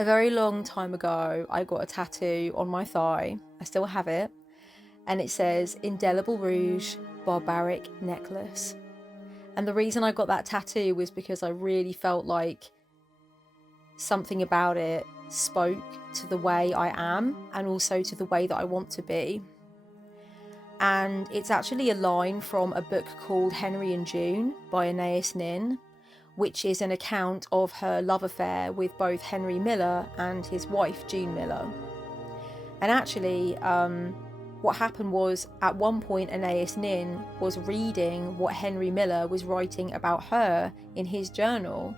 A very long time ago, I got a tattoo on my thigh. I still have it. And it says, Indelible Rouge, Barbaric Necklace. And the reason I got that tattoo was because I really felt like something about it spoke to the way I am and also to the way that I want to be. And it's actually a line from a book called Henry and June by Anais Nin, which is an account of her love affair with both Henry Miller and his wife, June Miller. And actually, what happened was, at one point, Anais Nin was reading what Henry Miller was writing about her in his journal,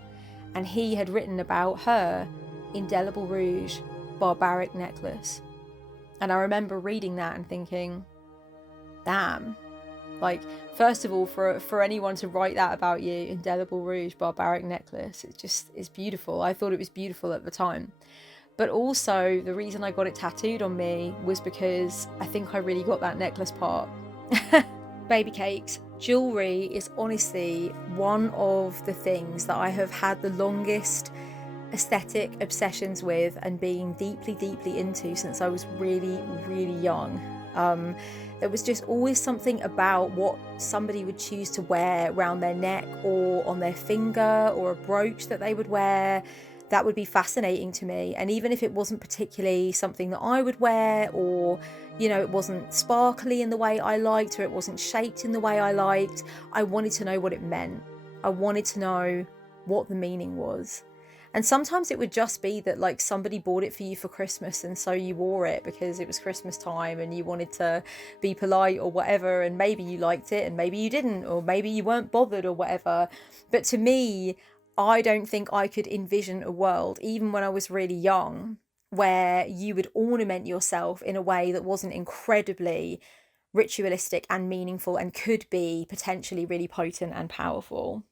and he had written about her, Indelible Rouge, Barbaric Necklace. And I remember reading that and thinking, damn. Like, first of all, for anyone to write that about you, Indelible Rouge, Barbaric Necklace, it's beautiful. I thought it was beautiful at the time. But also, the reason I got it tattooed on me was because I think I really got that necklace part. Baby cakes. Jewellery is honestly one of the things that I have had the longest aesthetic obsessions with and being deeply, deeply into since I was really, really young. There was just always something about what somebody would choose to wear around their neck or on their finger, or a brooch that they would wear, that would be fascinating to me. And even if it wasn't particularly something that I would wear, or, you know, it wasn't sparkly in the way I liked, or it wasn't shaped in the way I liked, I wanted to know what it meant. I wanted to know what the meaning was. And sometimes it would just be that, like, somebody bought it for you for Christmas, and so you wore it because it was Christmas time and you wanted to be polite or whatever, and maybe you liked it and maybe you didn't, or maybe you weren't bothered or whatever. But to me, I don't think I could envision a world, even when I was really young, where you would ornament yourself in a way that wasn't incredibly ritualistic and meaningful and could be potentially really potent and powerful.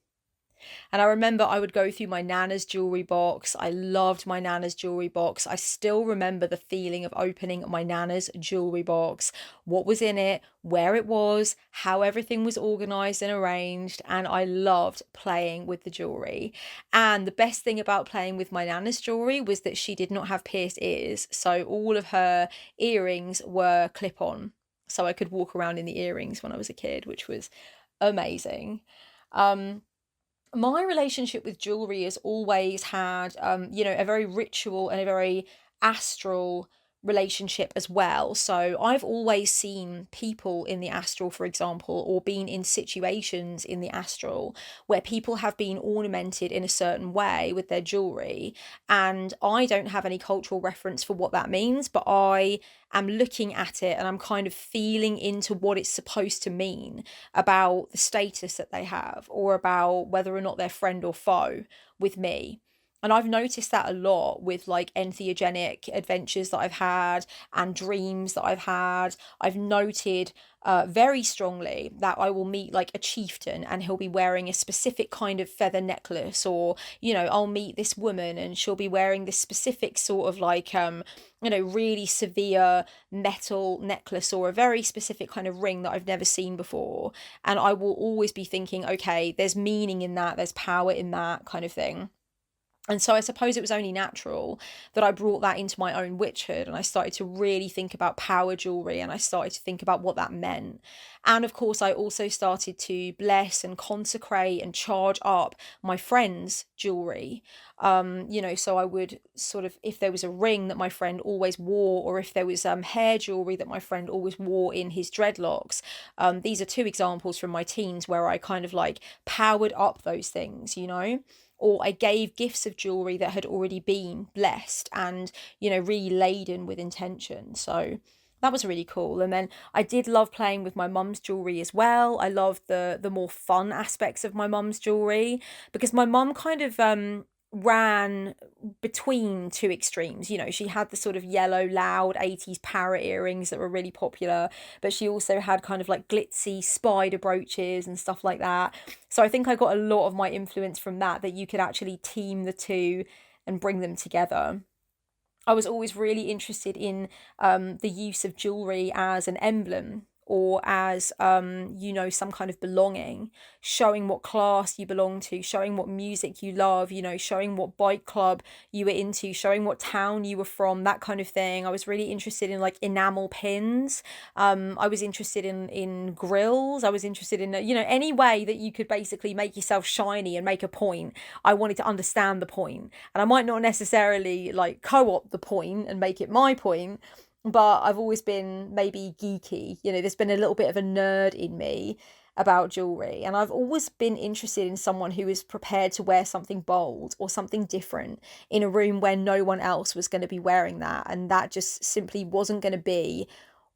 And I remember I would go through my nana's jewellery box. I loved my nana's jewellery box. I still remember the feeling of opening my nana's jewellery box, what was in it, where it was, how everything was organised and arranged. And I loved playing with the jewellery. And the best thing about playing with my nana's jewellery was that she did not have pierced ears. So all of her earrings were clip-on. So I could walk around in the earrings when I was a kid, which was amazing. My relationship with jewellery has always had, a very ritual and a very astral relationship as well. So I've always seen people in the astral, for example, or been in situations in the astral where people have been ornamented in a certain way with their jewellery. And I don't have any cultural reference for what that means, but I am looking at it and I'm kind of feeling into what it's supposed to mean about the status that they have, or about whether or not they're friend or foe with me. And I've noticed that a lot with, like, entheogenic adventures that I've had and dreams that I've had. I've noted very strongly that I will meet, like, a chieftain and he'll be wearing a specific kind of feather necklace, or, you know, I'll meet this woman and she'll be wearing this specific sort of, like, really severe metal necklace, or a very specific kind of ring that I've never seen before. And I will always be thinking, okay, there's meaning in that, there's power in that kind of thing. And so I suppose it was only natural that I brought that into my own witchhood, and I started to really think about power jewellery, and I started to think about what that meant. And of course, I also started to bless and consecrate and charge up my friends' jewellery. So I would sort of, if there was a ring that my friend always wore, or if there was hair jewellery that my friend always wore in his dreadlocks. These are two examples from my teens where I kind of, like, powered up those things, or I gave gifts of jewellery that had already been blessed and, really laden with intention. So that was really cool. And then I did love playing with my mum's jewellery as well. I loved the more fun aspects of my mum's jewellery, because my mum kind of ran between two extremes. She had the sort of yellow, loud 80s parrot earrings that were really popular, but she also had kind of like glitzy spider brooches and stuff like that. So I think I got a lot of my influence from that you could actually team the two and bring them together. I was always really interested in the use of jewellery as an emblem, or as, you know, some kind of belonging, showing what class you belong to, showing what music you love, you know, showing what bike club you were into, showing what town you were from, that kind of thing. I was really interested in like enamel pins. I was interested in grills. I was interested in, you know, any way that you could basically make yourself shiny and make a point. I wanted to understand the point. And I might not necessarily like co-opt the point and make it my point, but I've always been maybe geeky. You know, there's been a little bit of a nerd in me about jewellery, and I've always been interested in someone who is prepared to wear something bold or something different in a room where no one else was going to be wearing that, and that just simply wasn't going to be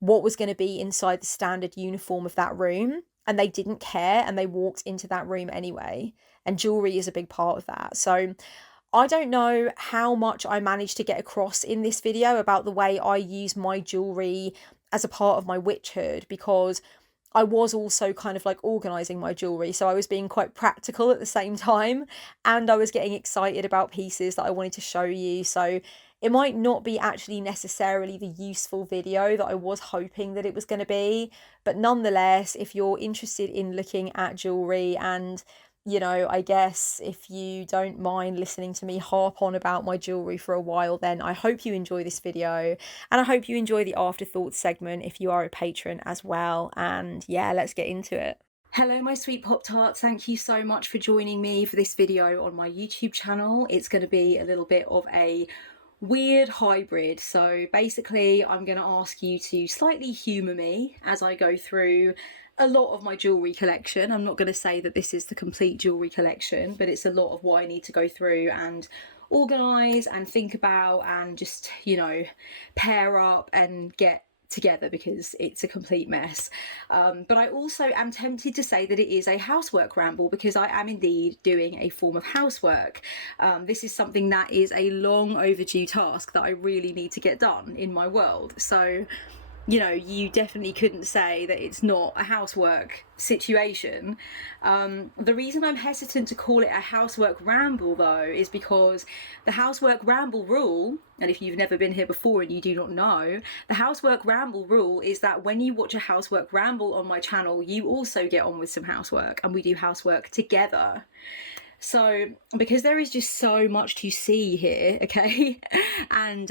what was going to be inside the standard uniform of that room, and they didn't care and they walked into that room anyway, and jewellery is a big part of that. So I don't know how much I managed to get across in this video about the way I use my jewellery as a part of my witchhood, because I was also kind of like organising my jewellery. So I was being quite practical at the same time, and I was getting excited about pieces that I wanted to show you. So it might not be actually necessarily the useful video that I was hoping that it was going to be. But nonetheless, if you're interested in looking at jewellery, and you know, I guess if you don't mind listening to me harp on about my jewellery for a while, then I hope you enjoy this video, and I hope you enjoy the afterthoughts segment if you are a patron as well. And yeah, let's get into it. Hello my sweet Pop-Tarts, thank you so much for joining me for this video on my YouTube channel. It's going to be a little bit of a weird hybrid. So basically I'm going to ask you to slightly humour me as I go through a lot of my jewellery collection. I'm not going to say that this is the complete jewellery collection, but it's a lot of what I need to go through and organise and think about and just, you know, pair up and get together, because it's a complete mess. But I also am tempted to say that it is a housework ramble, because I am indeed doing a form of housework. This is something that is a long overdue task that I really need to get done in my world. So you know, you definitely couldn't say that it's not a housework situation. The reason I'm hesitant to call it a housework ramble though is because the housework ramble rule, and if you've never been here before and you do not know, the housework ramble rule is that when you watch a housework ramble on my channel, you also get on with some housework and we do housework together. So because there is just so much to see here, okay, and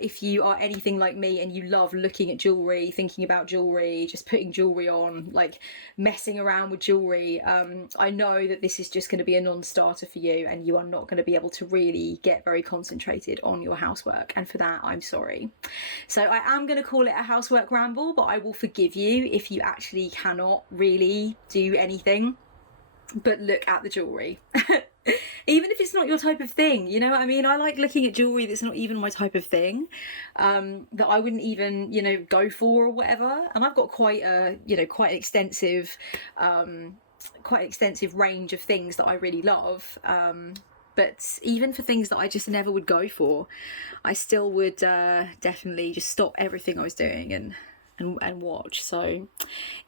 if you are anything like me and you love looking at jewellery, thinking about jewellery, just putting jewellery on, like messing around with jewellery, I know that this is just going to be a non-starter for you, and you are not going to be able to really get very concentrated on your housework, and for that I'm sorry. So I am going to call it a housework ramble, but I will forgive you if you actually cannot really do anything but look at the jewellery. Even if it's not your type of thing, you know what I mean? I like looking at jewellery that's not even my type of thing, that I wouldn't even, you know, go for or whatever. And I've got quite a, you know, quite an extensive range of things that I really love. But even for things that I just never would go for, I still would definitely just stop everything I was doing and watch. So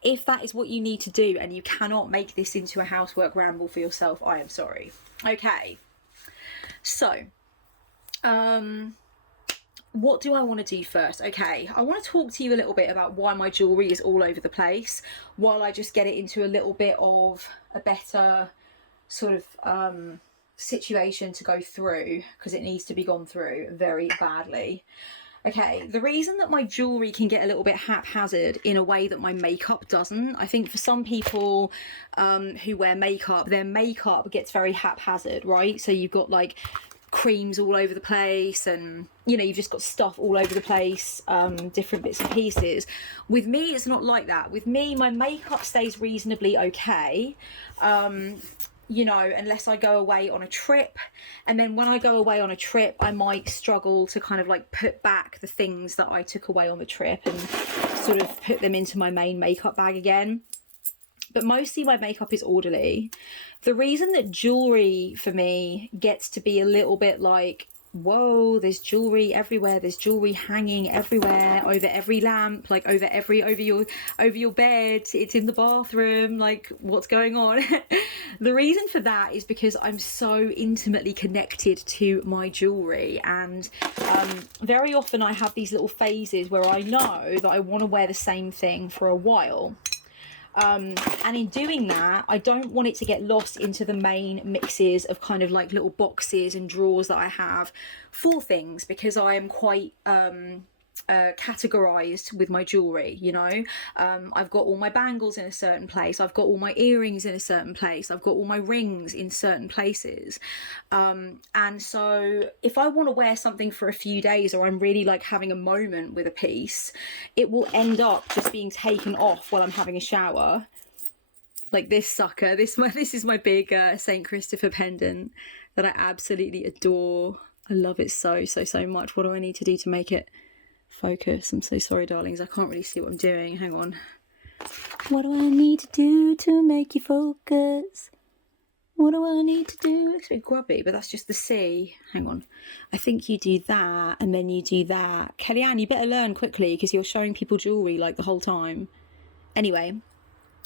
if that is what you need to do and you cannot make this into a housework ramble for yourself, I am sorry. Okay, so what do I want to do first? Okay, I want to talk to you a little bit about why my jewellery is all over the place, while I just get it into a little bit of a better sort of situation to go through, because it needs to be gone through very badly. Okay, the reason that my jewellery can get a little bit haphazard in a way that my makeup doesn't, I think for some people who wear makeup, their makeup gets very haphazard, right? So you've got like creams all over the place, and you know, you've just got stuff all over the place, different bits and pieces. With me, it's not like that. With me, my makeup stays reasonably okay. You know, unless I go away on a trip, and then when I go away on a trip I might struggle to kind of like put back the things that I took away on the trip and sort of put them into my main makeup bag again. But mostly my makeup is orderly. The reason that jewellery for me gets to be a little bit like whoa, there's jewelry everywhere. There's jewelry hanging everywhere, over every lamp, like over your bed. It's in the bathroom. Like, what's going on? The reason for that is because I'm so intimately connected to my jewelry, and very often I have these little phases where I know that I want to wear the same thing for a while. And in doing that, I don't want it to get lost into the main mixes of kind of like little boxes and drawers that I have for things, because I am quite categorized with my jewelry, you know. I've got all my bangles in a certain place, I've got all my earrings in a certain place, I've got all my rings in certain places, and so if I want to wear something for a few days, or I'm really like having a moment with a piece, it will end up just being taken off while I'm having a shower. Like this sucker, this is my big St. Christopher pendant that I absolutely adore. I love it so much. What do I need to do to make it focus? I'm so sorry, darlings, I can't really see what I'm doing. Hang on. What do I need to do to make you focus? What do I need to do? It's a bit grubby, but that's just the C. Hang on. I think you do that, and then you do that. Kellyanne, you better learn quickly, because you're showing people jewellery like the whole time. Anyway,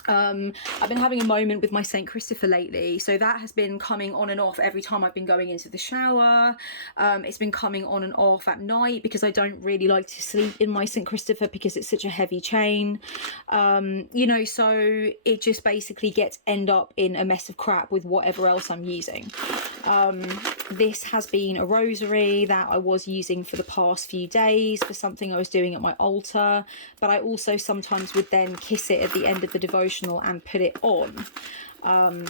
I've been having a moment with my St. Christopher lately, so that has been coming on and off every time I've been going into the shower. It's been coming on and off at night, because I don't really like to sleep in my St. Christopher because it's such a heavy chain, you know, so it just basically end up in a mess of crap with whatever else I'm using. This has been a rosary that I was using for the past few days for something I was doing at my altar, but I also sometimes would then kiss it at the end of the devotional and put it on.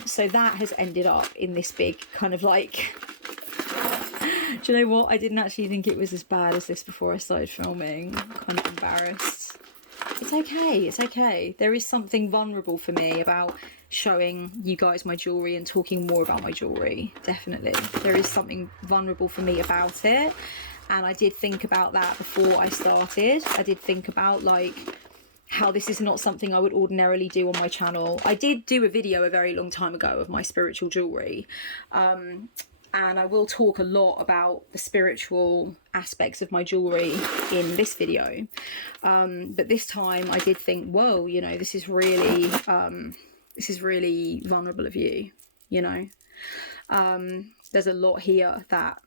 So that has ended up in this big kind of like, do you know what? I didn't actually think it was as bad as this before I started filming. I'm kind of embarrassed. It's okay, it's okay. There is something vulnerable for me about showing you guys my jewellery and talking more about my jewellery, definitely. There is something vulnerable for me about it, and I did think about that before I started. I did think about like how this is not something I would ordinarily do on my channel. I did do a video a very long time ago of my spiritual jewellery, and I will talk a lot about the spiritual aspects of my jewellery in this video. But this time I did think, whoa, you know, this is really vulnerable of you, you know. There's a lot here that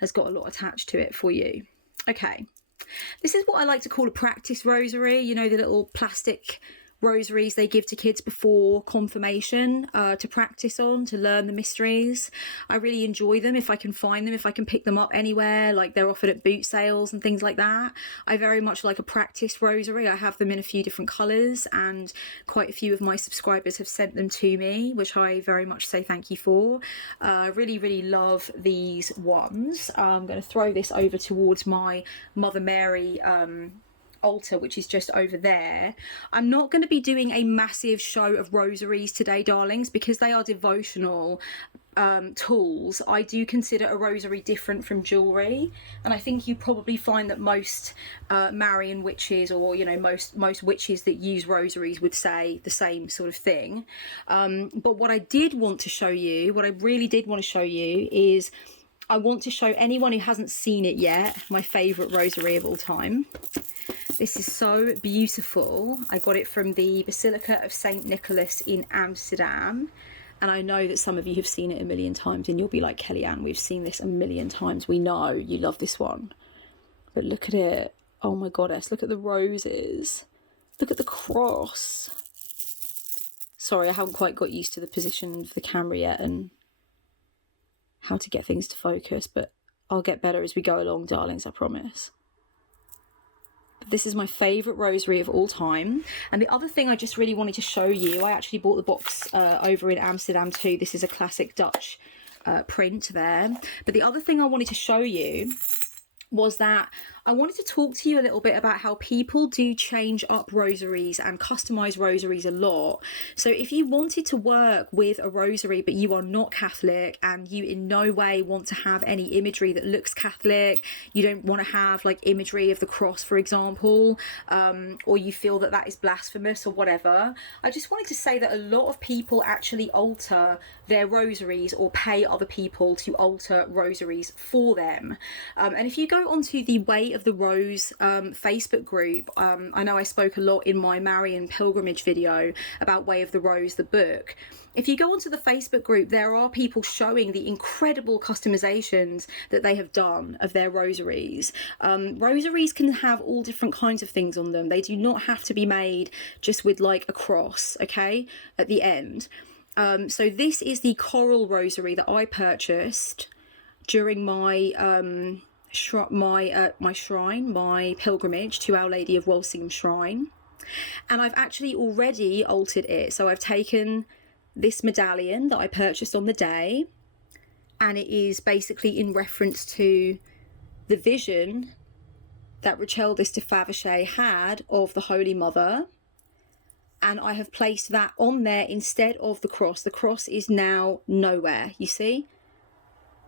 has got a lot attached to it for you. Okay, this is what I like to call a practice rosary, you know, the little plastic rosaries they give to kids before confirmation, to practice on, to learn the mysteries. I really enjoy them if I can find them, if I can pick them up anywhere, like they're offered at boot sales and things like that. I very much like a practice rosary. I have them in a few different colours, and quite a few of my subscribers have sent them to me, which I very much say thank you for. I really love these ones. I'm going to throw this over towards my Mother Mary altar, which is just over there. I'm not going to be doing a massive show of rosaries today, darlings, because they are devotional tools. I do consider a rosary different from jewellery, and I think you probably find that most Marian witches, or you know, most witches that use rosaries would say the same sort of thing. But what I did want to show you, what I really did want to show you, is I want to show anyone who hasn't seen it yet my favourite rosary of all time. This is so beautiful. I got it from the Basilica of St. Nicholas in Amsterdam. And I know that some of you have seen it a million times, and you'll be like, Kellyanne, we've seen this a million times. We know you love this one. But look at it. Oh my goddess, look at the roses. Look at the cross. Sorry, I haven't quite got used to the position of the camera yet and how to get things to focus, but I'll get better as we go along, darlings, I promise. This is my favourite rosary of all time. And the other thing I just really wanted to show you, I actually bought the box over in Amsterdam too. This is a classic Dutch print there. But the other thing I wanted to show you was that I wanted to talk to you a little bit about how people do change up rosaries and customize rosaries a lot. So if you wanted to work with a rosary but you are not Catholic and you in no way want to have any imagery that looks Catholic, you don't want to have like imagery of the cross, for example, or you feel that that is blasphemous or whatever, I just wanted to say that a lot of people actually alter their rosaries or pay other people to alter rosaries for them. And if you go onto the Way of the Rose Facebook group, I know I spoke a lot in my Marian pilgrimage video about Way of the Rose, the book. If you go onto the Facebook group, there are people showing the incredible customizations that they have done of their rosaries. Rosaries can have all different kinds of things on them. They do not have to be made just with like a cross, okay, at the end. So this is the coral rosary that I purchased during my my pilgrimage to Our Lady of Walsingham Shrine, and I've actually already altered it. So I've taken this medallion that I purchased on the day, and it is basically in reference to the vision that Rocheldis de Favershey had of the Holy Mother, and I have placed that on there instead of the cross. The cross is now nowhere, you see?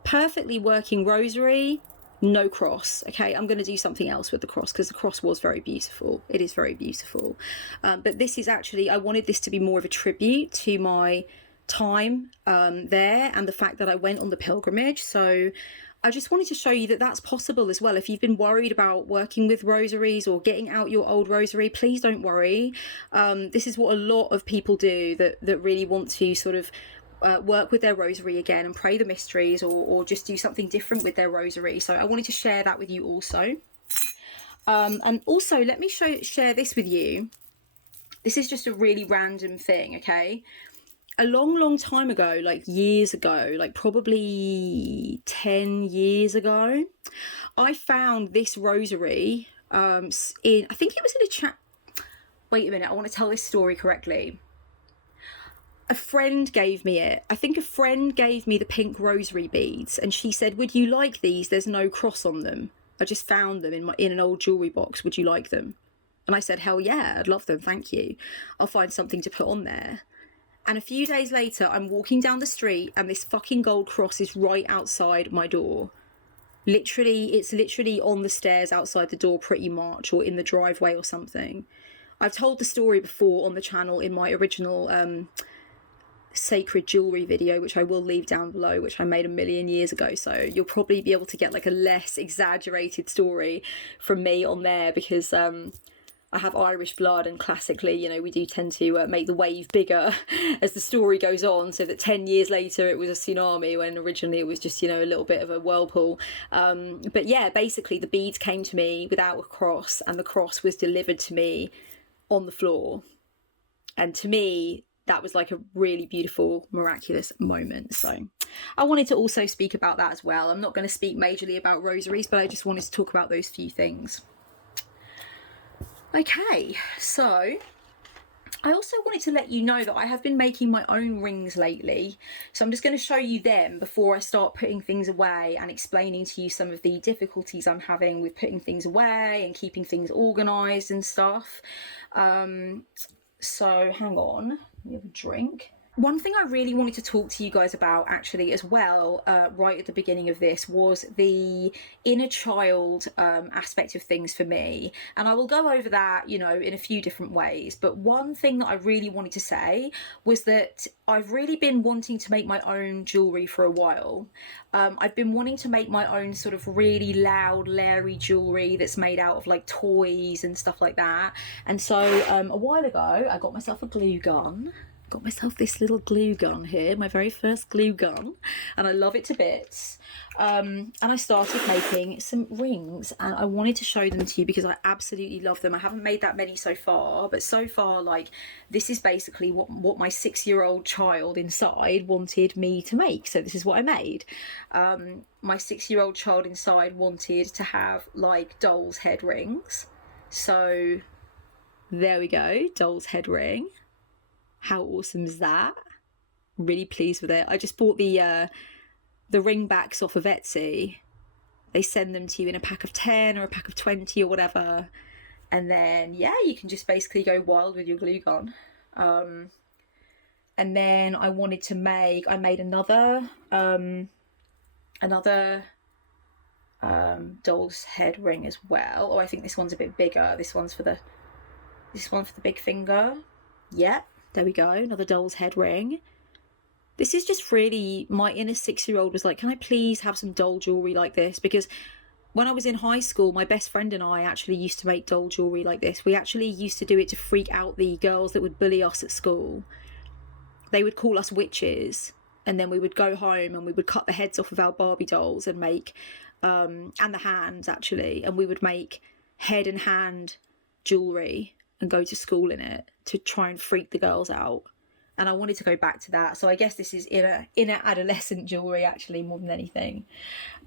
Perfectly working rosary, no cross. Okay, I'm going to do something else with the cross because the cross was very beautiful. It is very beautiful. But this is actually, I wanted this to be more of a tribute to my time there and the fact that I went on the pilgrimage. So I just wanted to show you that that's possible as well. If you've been worried about working with rosaries or getting out your old rosary, please don't worry. This is what a lot of people do that really want to sort of work with their rosary again and pray the mysteries, or just do something different with their rosary. So I wanted to share that with you also. And also let me share this with you. This is just a really random thing, okay? A long time ago, like years ago, like probably 10 years ago, I found this rosary I think it was in a chat. Wait a minute, I want to tell this story correctly. A friend gave me it. I think a friend gave me the pink rosary beads, and she said, would you like these? There's no cross on them. I just found them in an old jewellery box. Would you like them? And I said, hell yeah, I'd love them, thank you. I'll find something to put on there. And a few days later, I'm walking down the street and this fucking gold cross is right outside my door. Literally, it's literally on the stairs outside the door pretty much, or in the driveway or something. I've told the story before on the channel in my original sacred jewellery video, which I will leave down below, which I made a million years ago. So you'll probably be able to get like a less exaggerated story from me on there, because I have Irish blood, and classically, you know, we do tend to make the wave bigger as the story goes on, so that 10 years later it was a tsunami when originally it was just, you know, a little bit of a whirlpool. But yeah, basically the beads came to me without a cross, and the cross was delivered to me on the floor. And to me, that was like a really beautiful, miraculous moment. So I wanted to also speak about that as well. I'm not going to speak majorly about rosaries, but I just wanted to talk about those few things. Okay, so I also wanted to let you know that I have been making my own rings lately. So I'm just going to show you them before I start putting things away and explaining to you some of the difficulties I'm having with putting things away and keeping things organised and stuff. So hang on, let me have a drink. One thing I really wanted to talk to you guys about actually as well, right at the beginning of this, was the inner child aspect of things for me. And I will go over that, you know, in a few different ways. But one thing that I really wanted to say was that I've really been wanting to make my own jewellery for a while. I've been wanting to make my own sort of really loud, leery jewellery that's made out of like toys and stuff like that. And so a while ago, I got myself a glue gun. Got myself this little glue gun here, my very first glue gun, and I love it to bits. And I started making some rings, and I wanted to show them to you because I absolutely love them. I haven't made that many so far, but so far, like, this is basically what my 6-year-old child inside wanted me to make. So this is what I made. My 6-year-old child inside wanted to have like doll's head rings. So there we go, doll's head ring. How awesome is that? I'm really pleased with it. I just bought the ring backs off of Etsy, they send them to you in a pack of 10 or a pack of 20 or whatever. And then, yeah, you can just basically go wild with your glue gun. And then I made another doll's head ring as well. Oh, I think this one's a bit bigger. This one for the big finger. Yep, there we go, another doll's head ring. This is just really, my inner 6-year-old was like, can I please have some doll jewellery like this? Because when I was in high school, my best friend and I actually used to make doll jewellery like this. We actually used to do it to freak out the girls that would bully us at school. They would call us witches, and then we would go home and we would cut the heads off of our Barbie dolls and make, and the hands actually, and we would make head and hand jewellery and go to school in it to try and freak the girls out. And I wanted to go back to that. So I guess this is inner adolescent jewellery actually, more than anything.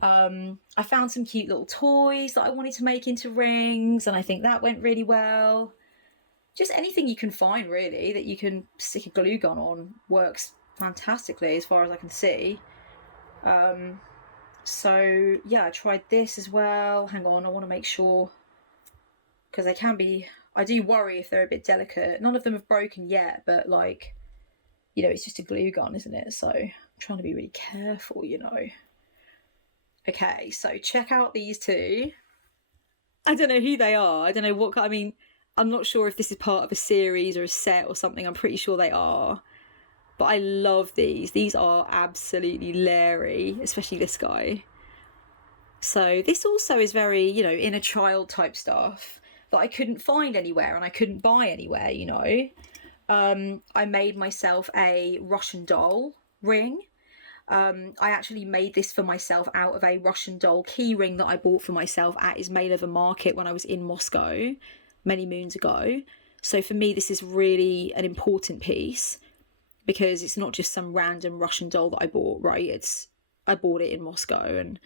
I found some cute little toys that I wanted to make into rings, and I think that went really well. Just anything you can find really that you can stick a glue gun on works fantastically as far as I can see. So yeah, I tried this as well. Hang on, I want to make sure, because I do worry if they're a bit delicate. None of them have broken yet, but like, you know, it's just a glue gun, isn't it? So I'm trying to be really careful, you know. Okay, so check out these two. I don't know who they are. I don't know what, I mean, I'm not sure if this is part of a series or a set or something. I'm pretty sure they are. But I love these. These are absolutely leery, especially this guy. So this also is very, you know, inner child type stuff that I couldn't find anywhere and I couldn't buy anywhere, you know. I made myself a Russian doll ring. I actually made this for myself out of a Russian doll key ring that I bought for myself at Izmailova market when I was in Moscow many moons ago. So for me, this is really an important piece because it's not just some random Russian doll that I bought, right? I bought it in Moscow and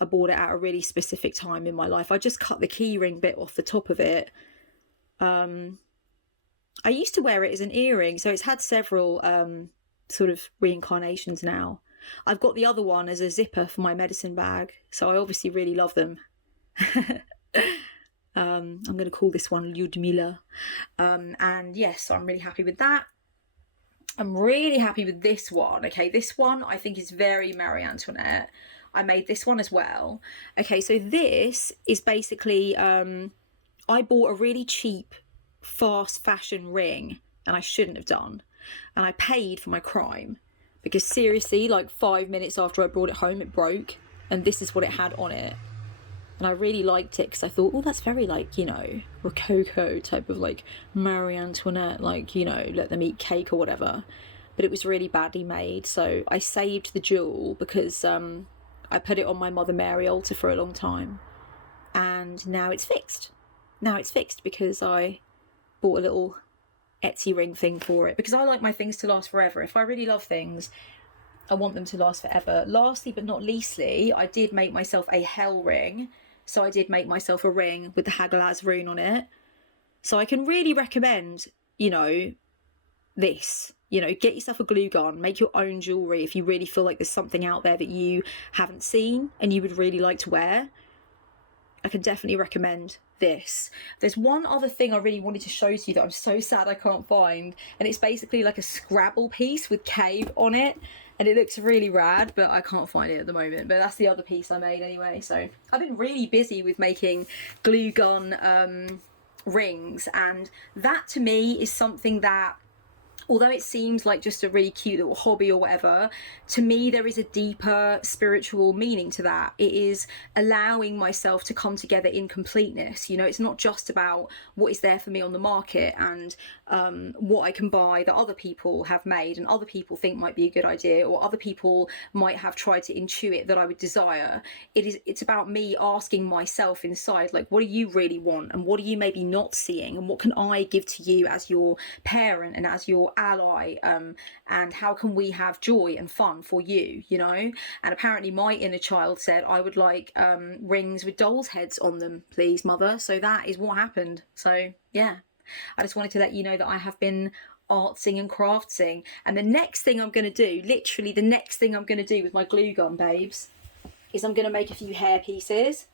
I bought it at a really specific time in my life. I just cut the key ring bit off the top of it. I used to wear it as an earring, so it's had several sort of reincarnations now. I've got the other one as a zipper for my medicine bag, so I obviously really love them. I'm going to call this one Lyudmila. And yes, I'm really happy with that. I'm really happy with this one. Okay, this one I think is very Marie Antoinette. I made this one as well. Okay, so this is basically, I bought a really cheap fast fashion ring, and I shouldn't have done. And I paid for my crime because seriously, like 5 minutes after I brought it home, it broke, and this is what it had on it. And I really liked it because I thought, oh, that's very like, you know, Rococo type of like Marie Antoinette, like, you know, let them eat cake or whatever. But it was really badly made. So I saved the jewel because I put it on my Mother Mary altar for a long time. And now it's fixed. Now it's fixed because I bought a little Etsy ring thing for it. Because I like my things to last forever. If I really love things, I want them to last forever. Lastly but not leastly, I did make myself a hell ring. So I did make myself a ring with the Hagalaz rune on it. So I can really recommend, you know, this. You know, get yourself a glue gun, make your own jewellery if you really feel like there's something out there that you haven't seen and you would really like to wear. I can definitely recommend this. There's one other thing I really wanted to show to you that I'm so sad I can't find, and it's basically like a Scrabble piece with cave on it, and it looks really rad, but I can't find it at the moment. But that's the other piece I made anyway. So I've been really busy with making glue gun rings, and that to me is something that, although it seems like just a really cute little hobby or whatever, to me there is a deeper spiritual meaning to that. It is allowing myself to come together in completeness. You know, it's not just about what is there for me on the market and what I can buy that other people have made and other people think might be a good idea, or other people might have tried to intuit that I would desire. It's about me asking myself inside, like, what do you really want, and what are you maybe not seeing, and what can I give to you as your parent and as your ally, and how can we have joy and fun for you, you know? And apparently my inner child said, I would like rings with dolls' heads on them, please, mother. So that is what happened. So yeah, I just wanted to let you know that I have been artsing and craftsing. And the next thing I'm going to do, literally the next thing I'm going to do with my glue gun, babes, is I'm going to make a few hair pieces.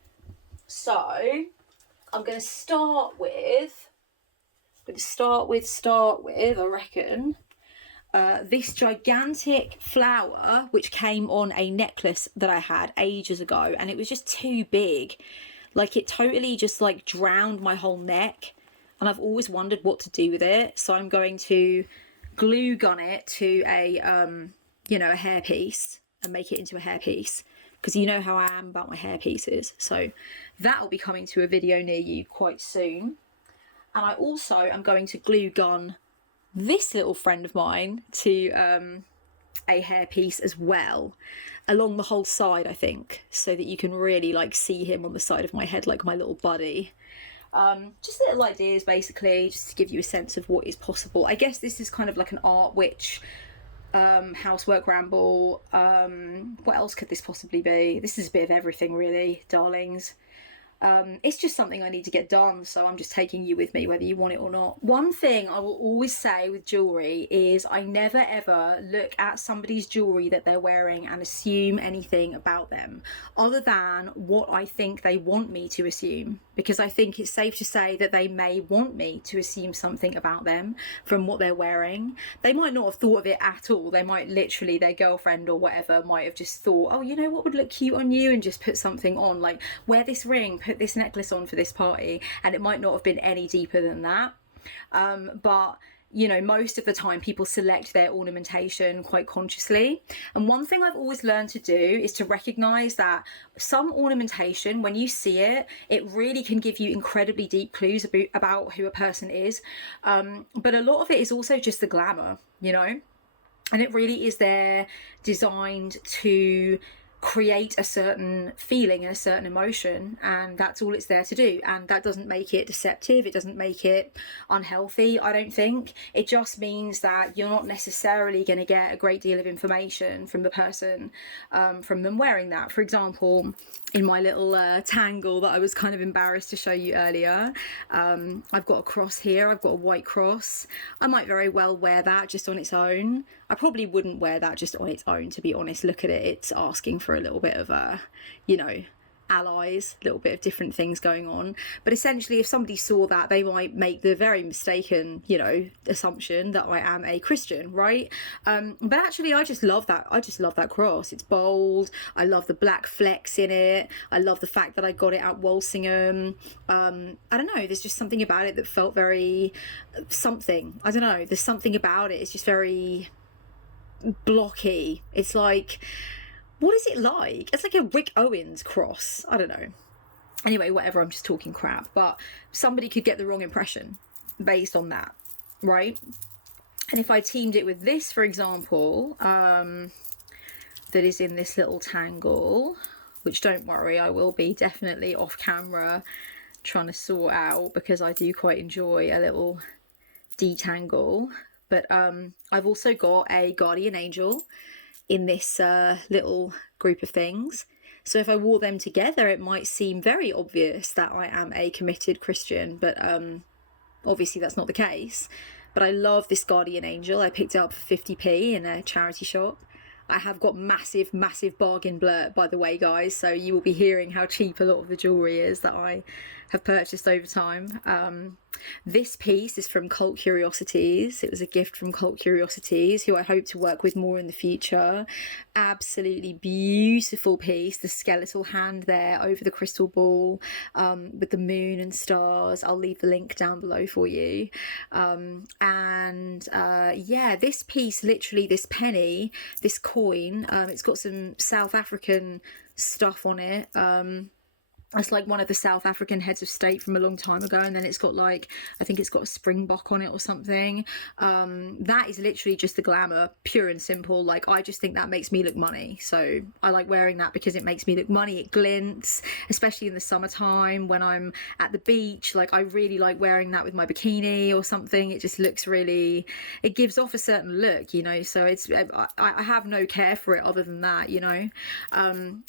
So I'm going to start with, I reckon, this gigantic flower, which came on a necklace that I had ages ago, and it was just too big. Like, it totally just like drowned my whole neck, and I've always wondered what to do with it. So I'm going to glue gun it to a you know, a hairpiece and make it into a hairpiece, because you know how I am about my hair pieces. So that'll be coming to a video near you quite soon. And I also am going to glue gun this little friend of mine to a hairpiece as well, along the whole side, I think, so that you can really like see him on the side of my head like my little buddy. Just little ideas, basically, just to give you a sense of what is possible. I guess this is kind of like an art witch housework ramble. What else could this possibly be? This is a bit of everything, really, darlings. It's just something I need to get done, so I'm just taking you with me whether you want it or not. One thing I will always say with jewellery is I never ever look at somebody's jewellery that they're wearing and assume anything about them other than what I think they want me to assume, because I think it's safe to say that they may want me to assume something about them from what they're wearing. They might not have thought of it at all. They might literally, their girlfriend or whatever might have just thought, oh, you know what would look cute on you, and just put something on, like, wear this ring, put this necklace on for this party, and it might not have been any deeper than that. But you know, most of the time people select their ornamentation quite consciously, and one thing I've always learned to do is to recognize that some ornamentation, when you see it, it really can give you incredibly deep clues about who a person is, but a lot of it is also just the glamour, you know, and it really is there designed to create a certain feeling and a certain emotion, and that's all it's there to do. And that doesn't make it deceptive, it doesn't make it unhealthy, I don't think. It just means that you're not necessarily going to get a great deal of information from the person from them wearing that. For example, in my little tangle that I was kind of embarrassed to show you earlier, I've got a cross here, I've got a white cross. I might very well wear that just on its own. I probably wouldn't wear that just on its own, to be honest. Look at it, it's asking for a little bit of you know, allies, a little bit of different things going on. But essentially, if somebody saw that, they might make the very mistaken, you know, assumption that I am a Christian, right? But actually, I just love that. I just love that cross. It's bold. I love the black flecks in it. I love the fact that I got it at Walsingham. I don't know, there's just something about it that felt very something. I don't know, there's something about it. It's just very blocky. It's like, what is it like? It's like a Rick Owens cross. I don't know. Anyway, whatever, I'm just talking crap. But somebody could get the wrong impression based on that, right? And if I teamed it with this, for example, that is in this little tangle, which, don't worry, I will be definitely off camera trying to sort out, because I do quite enjoy a little detangle. But I've also got a guardian angel in this little group of things. So if I wore them together, it might seem very obvious that I am a committed Christian, but obviously that's not the case. But I love this guardian angel. I picked it up for 50p in a charity shop. I have got massive bargain blurt, by the way, guys, so you will be hearing how cheap a lot of the jewellery is that I have purchased over time. This piece is from Cult Curiosities. It was a gift from Cult Curiosities, who I hope to work with more in the future. Absolutely beautiful piece. The skeletal hand there over the crystal ball, with the moon and stars. I'll leave the link down below for you. Yeah, this piece, literally this penny, this coin, it's got some South African stuff on it. It's like one of the South African heads of state from a long time ago, and then it's got, like, I think it's got a springbok on it or something. That is literally just the glamour, pure and simple. Like, I just think that makes me look money, so I like wearing that because it makes me look money. It glints, especially in the summertime when I'm at the beach. Like, I really like wearing that with my bikini or something. It just looks really, it gives off a certain look, you know. So it's, I have no care for it other than that, you know.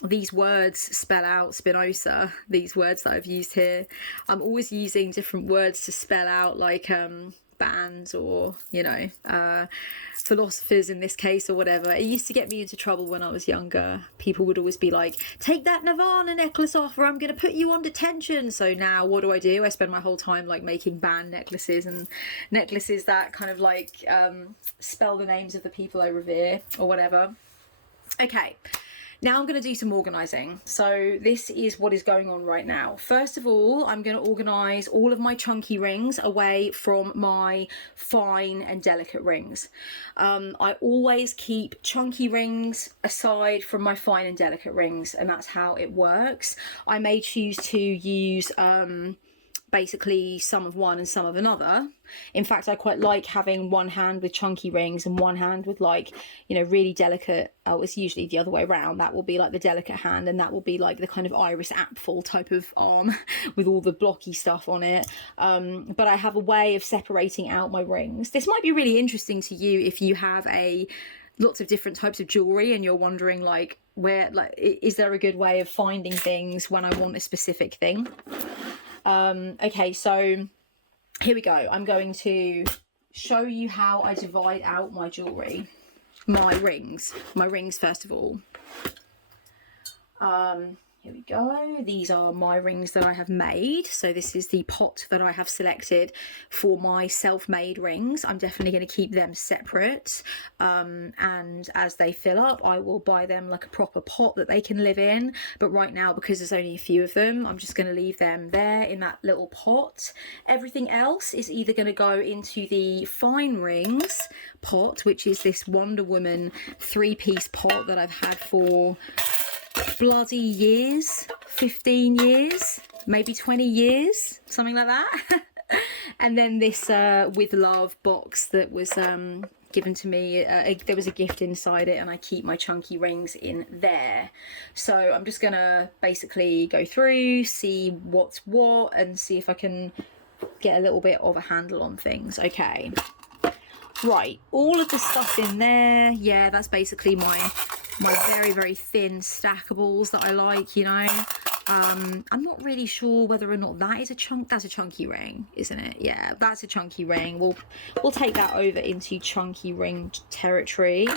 These words spell out Spinoza. These words that I've used here, I'm always using different words to spell out, like bands or, you know, philosophers in this case or whatever. It used to get me into trouble when I was younger. People would always be like, take that Nirvana necklace off or I'm going to put you on detention. So now what do? I spend my whole time like making band necklaces and necklaces that kind of like spell the names of the people I revere or whatever. Okay. Now I'm going to do some organising. So this is what is going on right now. First of all, I'm going to organise all of my chunky rings away from my fine and delicate rings. I always keep chunky rings aside from my fine and delicate rings, and that's how it works. I may choose to use basically some of one and some of another. In fact, I quite like having one hand with chunky rings and one hand with like, you know, really delicate, oh, it's usually the other way around. That will be like the delicate hand and that will be like the kind of iris apfel type of arm with all the blocky stuff on it. But I have a way of separating out my rings. This might be really interesting to you if you have lots of different types of jewellery and you're wondering like is there a good way of finding things when I want a specific thing? Okay, so here we go. I'm going to show you how I divide out my jewellery. My rings first of all. Here we go. These are my rings that I have made. So this is the pot that I have selected for my self-made rings. I'm definitely going to keep them separate. And as they fill up, I will buy them like a proper pot that they can live in. But right now, because there's only a few of them, I'm just going to leave them there in that little pot. Everything else is either going to go into the fine rings pot, which is this Wonder Woman 3-piece pot that I've had for bloody years, 15 years, maybe 20 years, something like that. And then this with love box that was given to me. There was a gift inside it and I keep my chunky rings in there. So I'm just gonna basically go through, see what's what and see if I can get a little bit of a handle on things. Okay, right, all of the stuff in there, yeah, that's basically my very, very thin stackables that I like, you know. I'm not really sure whether or not that is that's a chunky ring, isn't it? Yeah, that's a chunky ring. We'll take that over into chunky ring territory.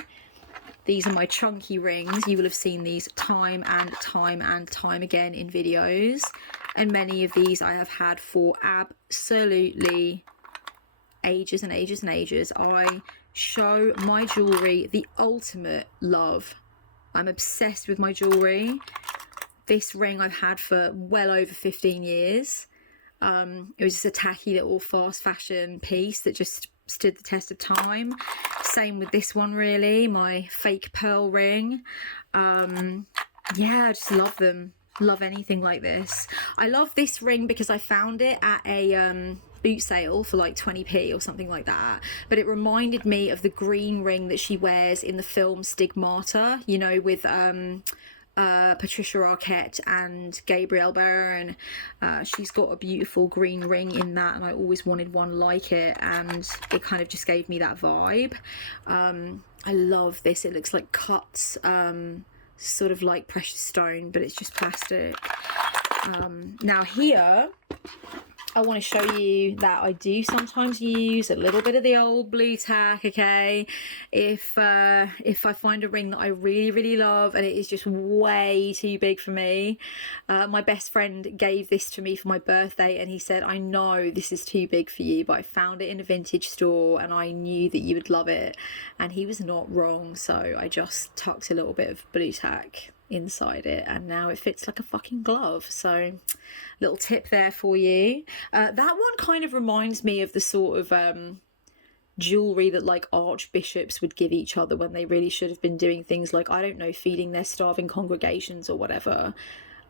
These are my chunky rings. You will have seen these time and time again in videos. And many of these I have had for absolutely ages and ages and ages. I show my jewellery the ultimate love. I'm obsessed with my jewellery. This ring I've had for well over 15 years. It was just a tacky little fast fashion piece that just stood the test of time. Same with this one really, my fake pearl ring. Yeah, I just love them. Love anything like this. I love this ring because I found it at a boot sale for like 20p or something like that, but it reminded me of the green ring that she wears in the film Stigmata, you know, with Patricia Arquette and Gabrielle Byrne. She's got a beautiful green ring in that and I always wanted one like it and it kind of just gave me that vibe. I love this. It looks like cut sort of like precious stone, but it's just plastic. Now here I want to show you that I do sometimes use a little bit of the old blue tack, okay? If I find a ring that I really, really love and it is just way too big for me. My best friend gave this to me for my birthday and he said, I know this is too big for you, but I found it in a vintage store and I knew that you would love it. And he was not wrong, so I just tucked a little bit of blue tack inside it and now it fits like a fucking glove. So little tip there for you. That one kind of reminds me of the sort of jewelry that like archbishops would give each other when they really should have been doing things like, I don't know, feeding their starving congregations or whatever.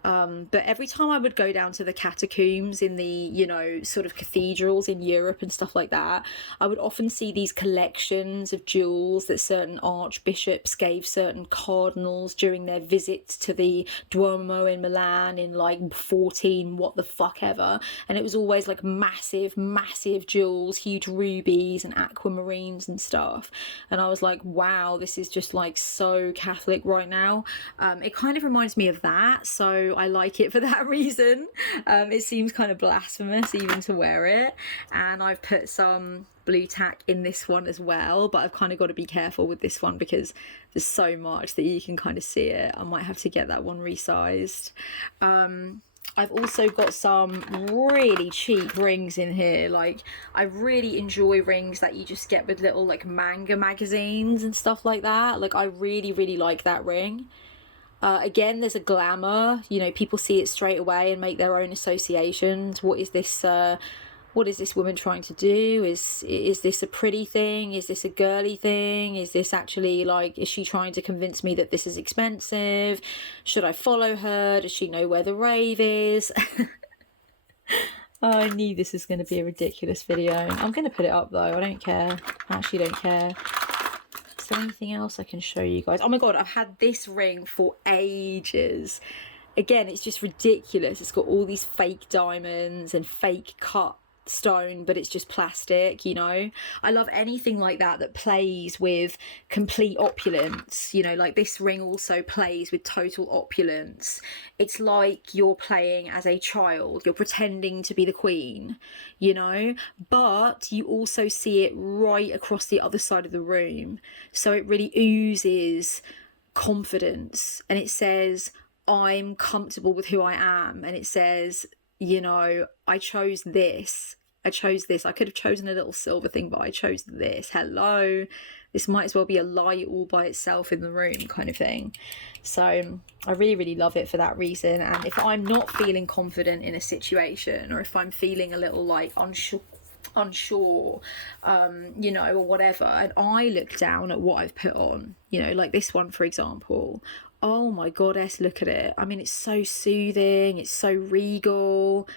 But every time I would go down to the catacombs in the, you know, sort of cathedrals in Europe and stuff like that, I would often see these collections of jewels that certain archbishops gave certain cardinals during their visits to the Duomo in Milan in like 14 what the fuck ever. And it was always like massive, massive jewels, huge rubies and aquamarines and stuff. And I was like, wow, this is just like so Catholic right now. It kind of reminds me of that. So I like it for that reason. It seems kind of blasphemous even to wear it, and I've put some blue tack in this one as well, but I've kind of got to be careful with this one because there's so much that you can kind of see it. I might have to get that one resized. I've also got some really cheap rings in here. Like, I really enjoy rings that you just get with little like manga magazines and stuff like that. Like, I really like that ring. Again, there's a glamour, you know, people see it straight away and make their own associations. What is this woman trying to do? Is this a pretty thing? Is this a girly thing? Is this actually like, is she trying to convince me that this is expensive? Should I follow her? Does she know where the rave is? Oh, I knew this was going to be a ridiculous video. I'm going to put it up though. I don't care. I actually don't care. Is there anything else I can show you guys? Oh my god, I've had this ring for ages. Again, it's just ridiculous. It's got all these fake diamonds and fake cut stone, but it's just plastic, you know. I love anything like that that plays with complete opulence, you know, like this ring also plays with total opulence. It's like you're playing as a child, you're pretending to be the queen, you know, but you also see it right across the other side of the room, so it really oozes confidence, and it says, I'm comfortable with who I am, and it says, you know, I chose this. I could have chosen a little silver thing, but I chose this. Hello. This might as well be a light all by itself in the room kind of thing. So I really love it for that reason. And if I'm not feeling confident in a situation, or if I'm feeling a little like unsure, you know, or whatever, and I look down at what I've put on, you know, like this one, for example. Oh my goddess, look at it. I mean, it's so soothing, it's so regal.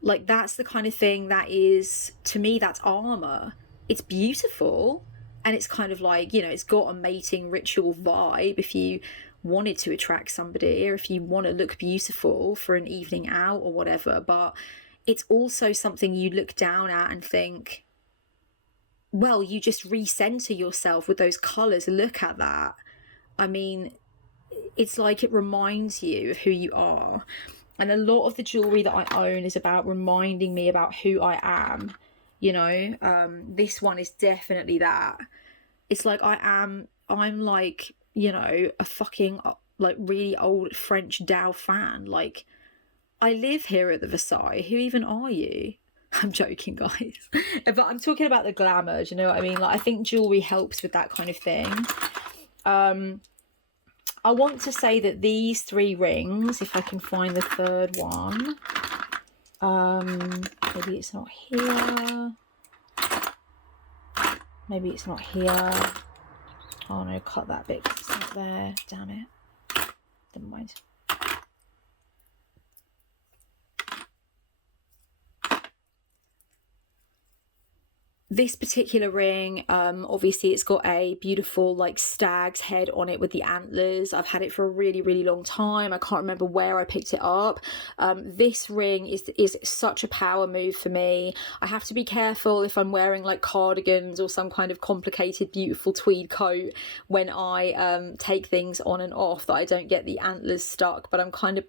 Like, that's the kind of thing that is, to me, that's armor. It's beautiful, and it's kind of like, you know, it's got a mating ritual vibe if you wanted to attract somebody, or if you want to look beautiful for an evening out or whatever. But it's also something you look down at and think, well, you just recenter yourself with those colors. Look at that. I mean, it's like it reminds you of who you are. And a lot of the jewelry that I own is about reminding me about who I am, you know. This one is definitely that. It's like I'm like, you know, a fucking like really old French Dao fan. Like, I live here at the Versailles. Who even are you? I'm joking, guys. But I'm talking about the glamour, do you know what I mean? Like, I think jewelry helps with that kind of thing. I want to say that these three rings, if I can find the third one, maybe it's not here. Maybe it's not here. Oh no, cut that bit because it's not there. Damn it. Never mind. This particular ring, obviously it's got a beautiful like stag's head on it with the antlers. I've had it for a really long time. I can't remember where I picked it up. This ring is such a power move for me. I have to be careful if I'm wearing like cardigans or some kind of complicated beautiful tweed coat when I take things on and off, that I don't get the antlers stuck, but I'm kind of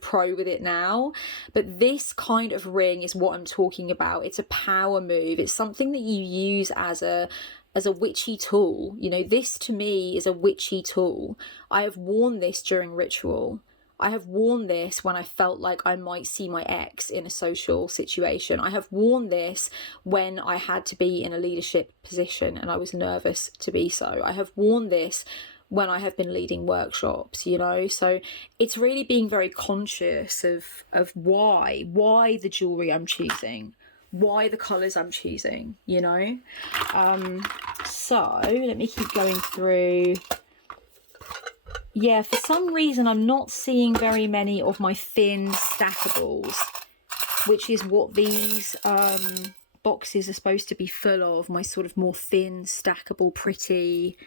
pro with it now. But this kind of ring is what I'm talking about. It's a power move. It's something that you use as a witchy tool. You know, this to me is a witchy tool. I have worn this during ritual. I have worn this when I felt like I might see my ex in a social situation. I have worn this when I had to be in a leadership position and I was nervous to be so. I have worn this when I have been leading workshops, you know. So it's really being very conscious of why the jewelry I'm choosing, why the colours I'm choosing, you know. So let me keep going through. Yeah, for some reason I'm not seeing very many of my thin stackables, which is what these boxes are supposed to be full of, my sort of more thin stackable pretty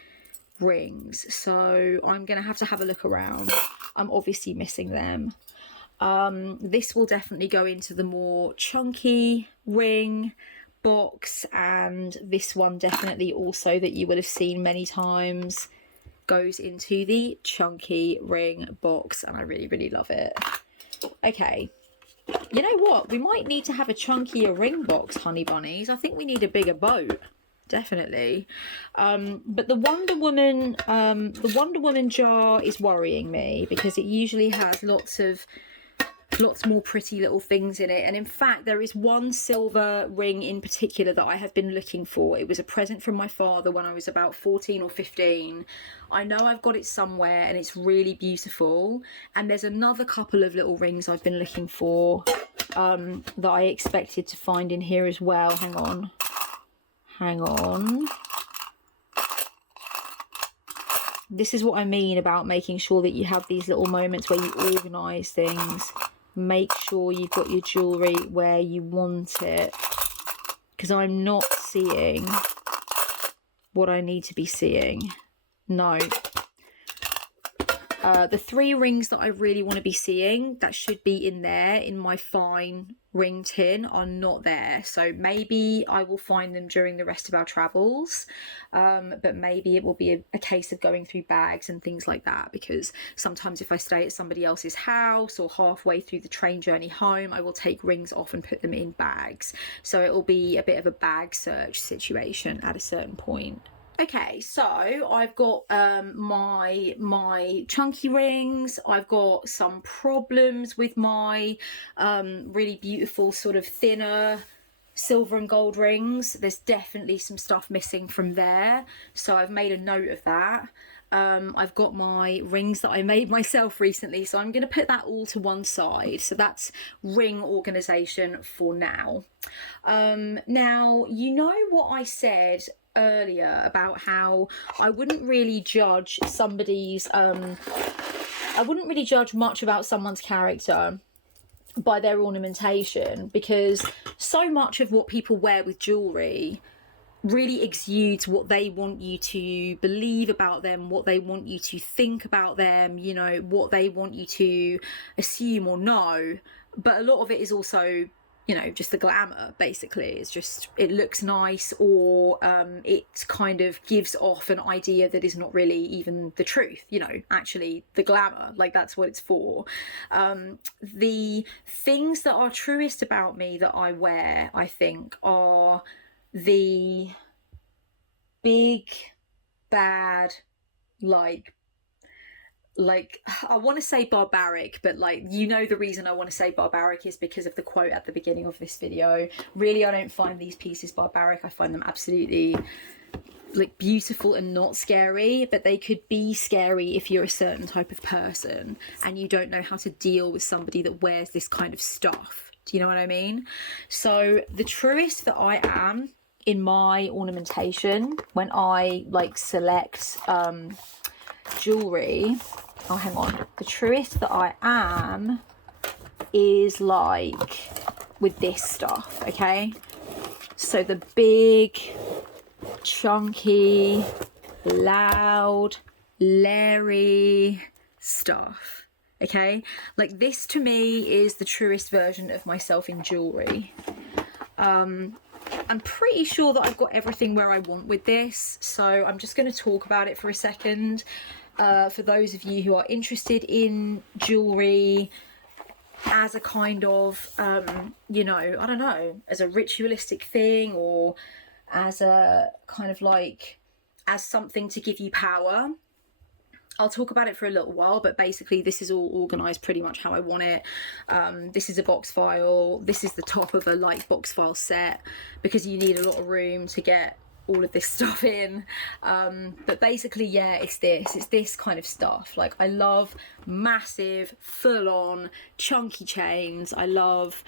rings. So I'm gonna have to have a look around. I'm obviously missing them. This will definitely go into the more chunky ring box, and this one definitely also, that you would have seen many times, goes into the chunky ring box, and I really love it. Okay, You know what? We might need to have a chunkier ring box, honey bunnies. I think we need a bigger boat. Definitely. But the Wonder Woman jar is worrying me because it usually has lots more pretty little things in it. And in fact, there is one silver ring in particular that I have been looking for. It was a present from my father when I was about 14 or 15. I know I've got it somewhere and it's really beautiful. And there's another couple of little rings I've been looking for that I expected to find in here as well. Hang on. This is what I mean about making sure that you have these little moments where you organise things. Make sure you've got your jewellery where you want it, because I'm not seeing what I need to be seeing. No. The 3 rings that I really want to be seeing that should be in there in my fine ring tin are not there. So maybe I will find them during the rest of our travels, but maybe it will be a case of going through bags and things like that, because sometimes if I stay at somebody else's house or halfway through the train journey home, I will take rings off and put them in bags. So it will be a bit of a bag search situation at a certain point. Okay, so I've got my chunky rings. I've got some problems with my really beautiful sort of thinner silver and gold rings. There's definitely some stuff missing from there, so I've made a note of that. I've got my rings that I made myself recently, so I'm going to put that all to one side. So that's ring organisation for now. Now, you know what I said earlier about how I wouldn't really judge somebody's I wouldn't really judge much about someone's character by their ornamentation, because so much of what people wear with jewellery really exudes what they want you to believe about them, what they want you to think about them, you know, what they want you to assume or know. But a lot of it is also, you know, just the glamour. Basically, it's just, it looks nice, or it kind of gives off an idea that is not really even the truth, you know, actually the glamour, like that's what it's for. The things that are truest about me that I wear, I think, are the big bad, like I want to say barbaric, but like, you know, the reason I want to say barbaric is because of the quote at the beginning of this video. Really, I don't find these pieces barbaric. I find them absolutely like beautiful and not scary, but they could be scary if you're a certain type of person and you don't know how to deal with somebody that wears this kind of stuff. Do you know what I mean? So the truest that I am in my ornamentation, when I like select jewellery, oh hang on, the truest that I am is like with this stuff, okay? So the big, chunky, loud, leery stuff, okay? Like this to me is the truest version of myself in jewellery. I'm pretty sure that I've got everything where I want with this, so I'm just going to talk about it for a second. For those of you who are interested in jewellery as a kind of, you know, I don't know, as a ritualistic thing, or as a kind of like, as something to give you power, I'll talk about it for a little while, but basically this is all organised pretty much how I want it. This is a box file. This is the top of a like box file set, because you need a lot of room to get all of this stuff in. But basically, yeah, it's this kind of stuff. Like, I love massive, full-on, chunky chains. I love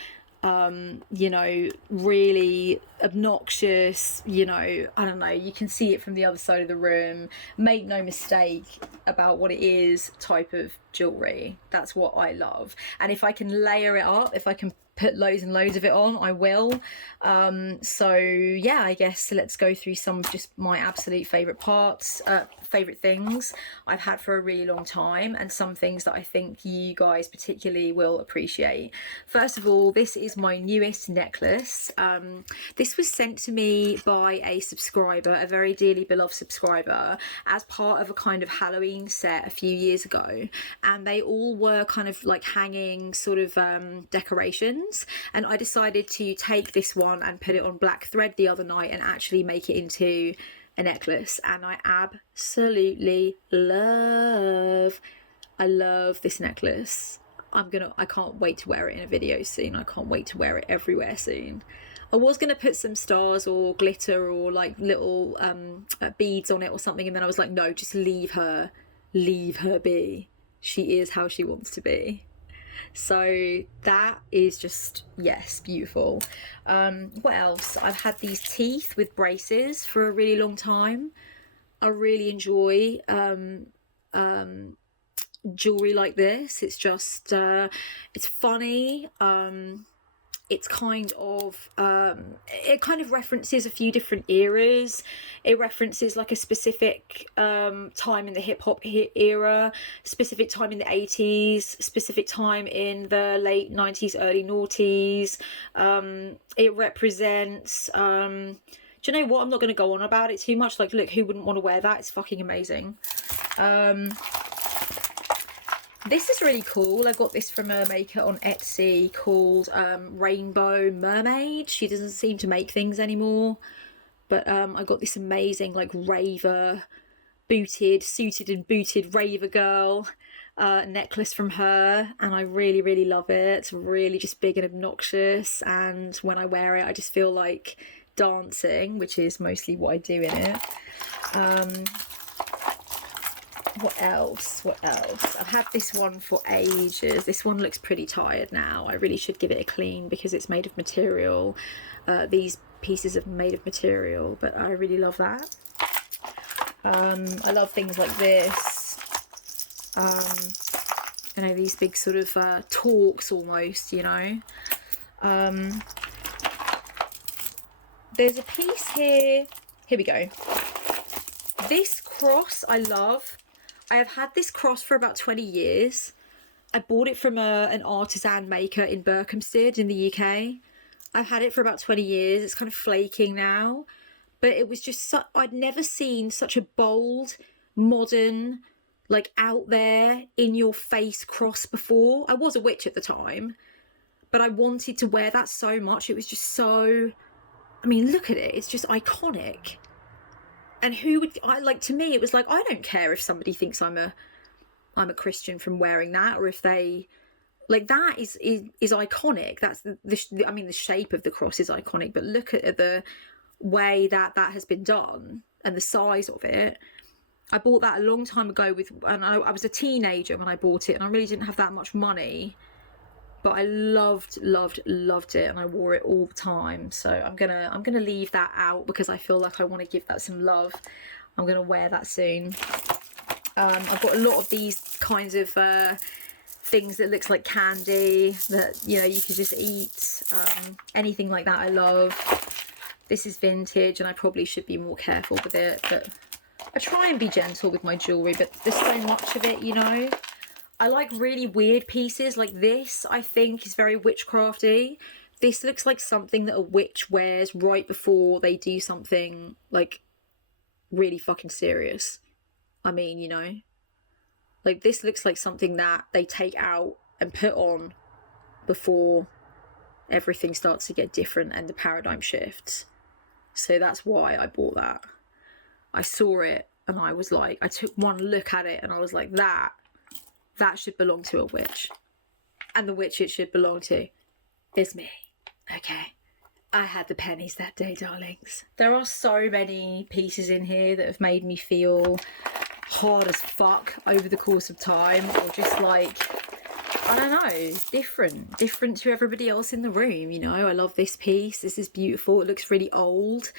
you know, really obnoxious, you know, I don't know, you can see it from the other side of the room, make no mistake about what it is type of jewellery. That's what I love. And if I can layer it up, if I can put loads and loads of it on, I will. So yeah, I guess let's go through some of just my absolute favorite parts, favorite things I've had for a really long time, and some things that I think you guys particularly will appreciate. First of all, this is my newest necklace. This was sent to me by a subscriber, a very dearly beloved subscriber, as part of a kind of Halloween set a few years ago, and they all were kind of like hanging sort of decorations, and I decided to take this one and put it on black thread the other night and actually make it into a necklace, and I absolutely love this necklace. I can't wait to wear it in a video soon. I can't wait to wear it everywhere soon. I was going to put some stars or glitter or like little beads on it or something, and then I was like, no, just leave her be. She is how she wants to be. So that is just, yes, beautiful. What else? I've had these teeth with braces for a really long time. I really enjoy jewelry like this. It's just it's funny. It's kind of it kind of references a few different eras. It references like a specific time in the hip-hop era, specific time in the 80s, specific time in the late 90s, early noughties. It represents do you know what, I'm not going to go on about it too much. Like, look, who wouldn't want to wear that? It's fucking amazing. This is really cool. I got this from a maker on Etsy called Rainbow Mermaid. She doesn't seem to make things anymore, but I got this amazing like raver, suited and booted raver girl necklace from her, and I really love it. It's really just big and obnoxious, and when I wear it I just feel like dancing, which is mostly what I do in it. What else? I've had this one for ages. This one looks pretty tired now. I really should give it a clean because it's made of material. These pieces are made of material, but I really love that. I love things like this. You know, these big sort of talks almost, you know. There's a piece here. Here we go. This cross I love. I have had this cross for about 20 years. I bought it from an artisan maker in Berkhamsted in the UK. I've had it for about 20 years. It's kind of flaking now. But it was just I'd never seen such a bold, modern, like out there, in your face cross before. I was a witch at the time, but I wanted to wear that so much. It was just so, I mean, look at it. It's just iconic. And who would, to me, it was like, I don't care if somebody thinks I'm a Christian from wearing that, or if they, like, that is iconic. That's I mean, the shape of the cross is iconic, but look at the way that has been done and the size of it. I bought that a long time ago and I was a teenager when I bought it, and I really didn't have that much money, but I loved it, and I wore it all the time. So I'm gonna leave that out because I feel like I want to give that some love. I'm gonna wear that soon. I've got a lot of these kinds of things that looks like candy that, you know, you could just eat. Anything like that I love. This is vintage, and I probably should be more careful with it, but I try and be gentle with my jewellery, but there's so much of it, you know. I like really weird pieces like this. I think is very witchcrafty. This looks like something that a witch wears right before they do something like really fucking serious. I mean, you know, like this looks like something that they take out and put on before everything starts to get different and the paradigm shifts. So that's why I bought that. I saw it and I was like, I took one look at it and I was like, that should belong to a witch. And the witch it should belong to is me. Okay. I had the pennies that day, darlings. There are so many pieces in here that have made me feel hard as fuck over the course of time, or just like, I don't know, different to everybody else in the room, you know. I love this piece. This is beautiful. It looks really old.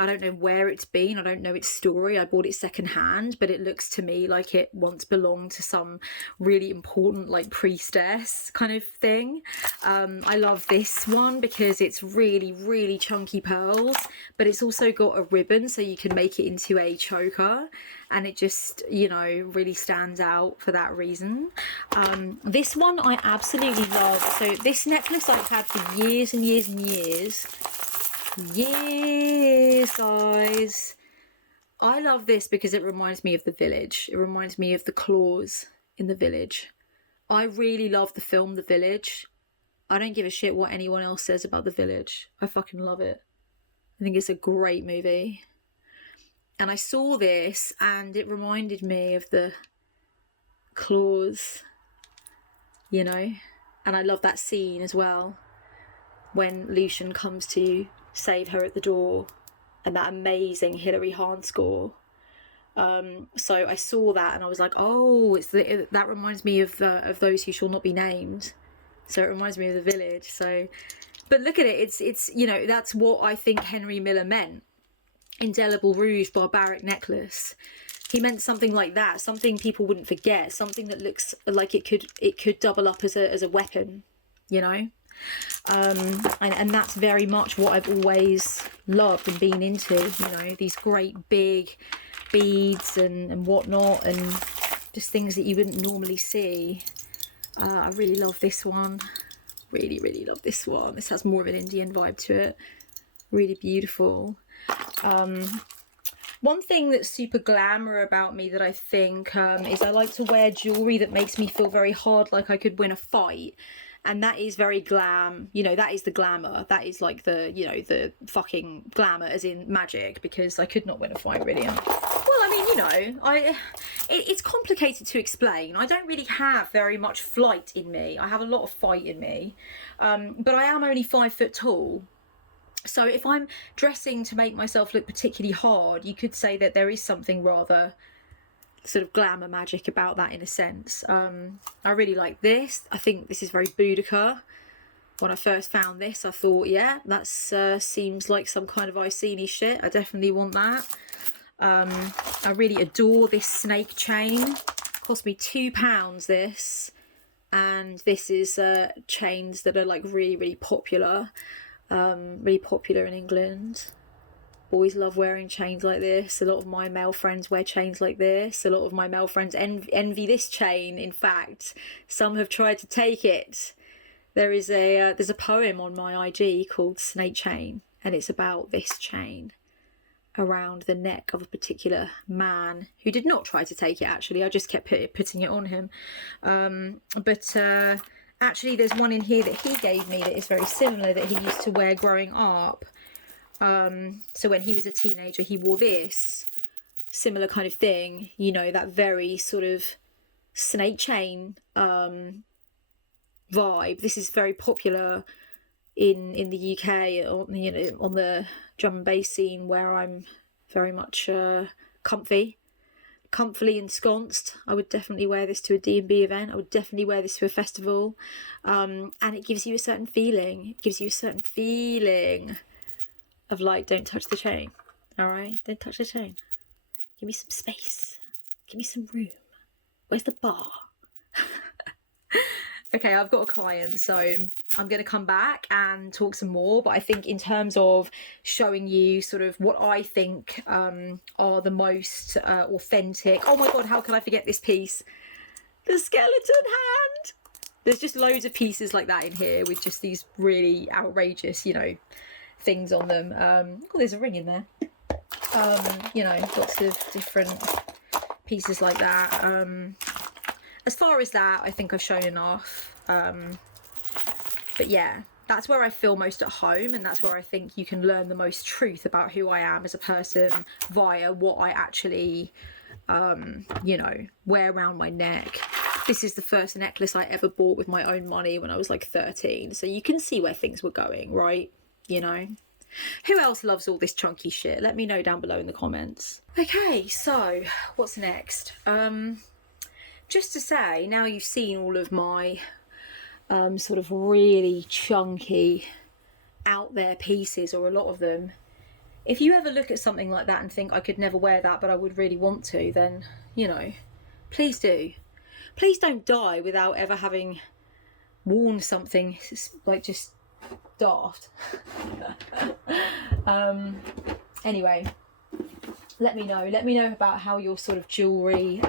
I don't know where it's been. I don't know its story. I bought it secondhand, but it looks to me like it once belonged to some really important like priestess kind of thing. I love this one because it's really, really chunky pearls, but it's also got a ribbon so you can make it into a choker, and it just, you know, really stands out for that reason. This one I absolutely love. So this necklace I've had for years and years and years. Yes, guys. I love this because it reminds me of The Village. It reminds me of the claws in The Village. I really love the film The Village. I don't give a shit what anyone else says about The Village. I fucking love it. I think it's a great movie. And I saw this and it reminded me of the claws, you know? And I love that scene as well, when Lucian comes to save her at the door, and that amazing Hilary Hahn score. So I saw that and I was like, oh, that reminds me of Those Who Shall Not Be Named. So it reminds me of The Village. So, but look at it. It's you know, that's what I think Henry Miller meant. Indelible rouge, barbaric necklace. He meant something like that, something people wouldn't forget, something that looks like it could double up as a weapon, you know. And that's very much what I've always loved and been into, you know, these great big beads and whatnot, and just things that you wouldn't normally see. I really love this one. Really, really love this one. This has more of an Indian vibe to it. Really beautiful. One thing that's super glamour about me that I think is I like to wear jewellery that makes me feel very hard, like I could win a fight. And that is very glam, you know, that is the glamour. That is like the, you know, the fucking glamour as in magic, because I could not win a fight really. Well, I mean, you know, it's complicated to explain. I don't really have very much flight in me. I have a lot of fight in me, but I am only 5 foot tall. So if I'm dressing to make myself look particularly hard, you could say that there is something rather sort of glamour magic about that in a sense. I really like this. I think this is very Boudica. When I first found this, I thought, yeah, that seems like some kind of Iceni shit. I definitely want that. I really adore this snake chain. Cost me £2 this. And this is chains that are like really, really popular. Really popular in England. Always love wearing chains like this. A lot of my male friends wear chains like this. A lot of my male friends envy this chain. In fact, some have tried to take it. There's a poem on my IG called Snake Chain, and it's about this chain around the neck of a particular man who did not try to take it, actually. I just kept putting it on him. Actually, there's one in here that he gave me that is very similar, that he used to wear growing up. So when he was a teenager, he wore this similar kind of thing, you know, that very sort of snake chain vibe. This is very popular in the UK, you know, on the drum and bass scene, where I'm very much comfily ensconced. I would definitely wear this to a D&B event. I would definitely wear this to a festival. And it gives you a certain feeling. It gives you a certain feeling of like, don't touch the chain. All right? Don't touch the chain. Give me some space. Give me some room. Where's the bar? Okay, I've got a client, so I'm going to come back and talk some more. But I think in terms of showing you sort of what I think are the most authentic. Oh my God, how can I forget this piece? The skeleton hand. There's just loads of pieces like that in here with just these really outrageous, you know, things on them. Oh, there's a ring in there. You know, lots of different pieces like that. As far as that, I think I've shown enough. But yeah, that's where I feel most at home, and that's where I think you can learn the most truth about who I am as a person via what I actually, you know, wear around my neck. This is the first necklace I ever bought with my own money when I was like 13. So you can see where things were going, right? You know. Who else loves all this chunky shit? Let me know down below in the comments. Okay, so what's next? Just to say, now you've seen all of my sort of really chunky out there pieces, or a lot of them, if you ever look at something like that and think I could never wear that, but I would really want to, then, you know, please do. Please don't die without ever having worn something like just daft. Anyway, let me know about how your sort of jewellery,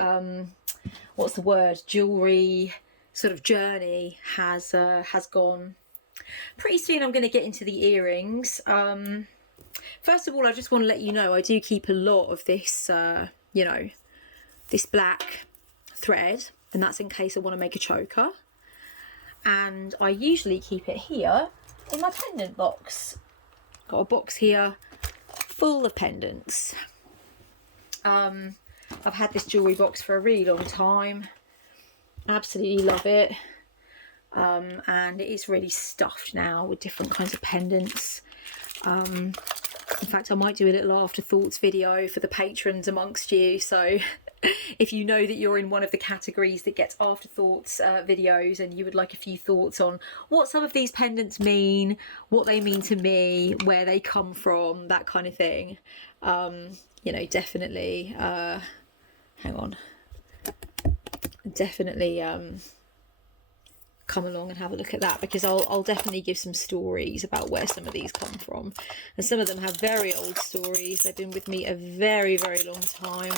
what's the word, jewellery sort of journey has gone. Pretty soon I'm going to get into the earrings. First of all, I just want to let you know I do keep a lot of this, you know, this black thread, and that's in case I want to make a choker. And I usually keep it here in my pendant box. Got a box here full of pendants. I've had this jewellery box for a really long time. Absolutely love it. And it is really stuffed now with different kinds of pendants. In fact, I might do a little afterthoughts video for the patrons amongst you. So if you know that you're in one of the categories that gets afterthoughts videos and you would like a few thoughts on what some of these pendants mean, what they mean to me, where they come from, that kind of thing, you know, definitely, hang on, definitely come along and have a look at that, because I'll definitely give some stories about where some of these come from, and some of them have very old stories. They've been with me a very, very long time,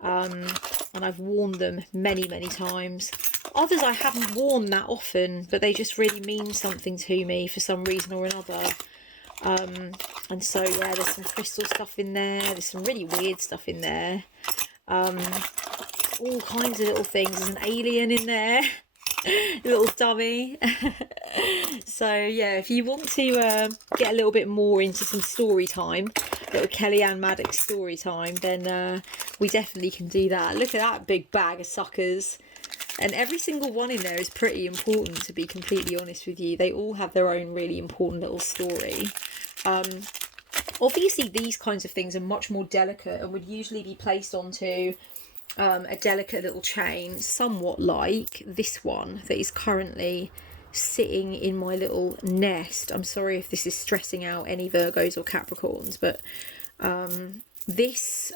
and I've worn them many, many times. Others I haven't worn that often, but they just really mean something to me for some reason or another. And so yeah, there's some crystal stuff in there, there's some really weird stuff in there, all kinds of little things. There's an alien in there. Little dummy. So yeah, if you want to get a little bit more into some story time, little Kellyanne Maddox story time, then we definitely can do that. Look at that big bag of suckers, and every single one in there is pretty important, to be completely honest with you. They all have their own really important little story. Obviously these kinds of things are much more delicate and would usually be placed onto a delicate little chain, somewhat like this one that is currently sitting in my little nest. I'm sorry if this is stressing out any Virgos or Capricorns, but this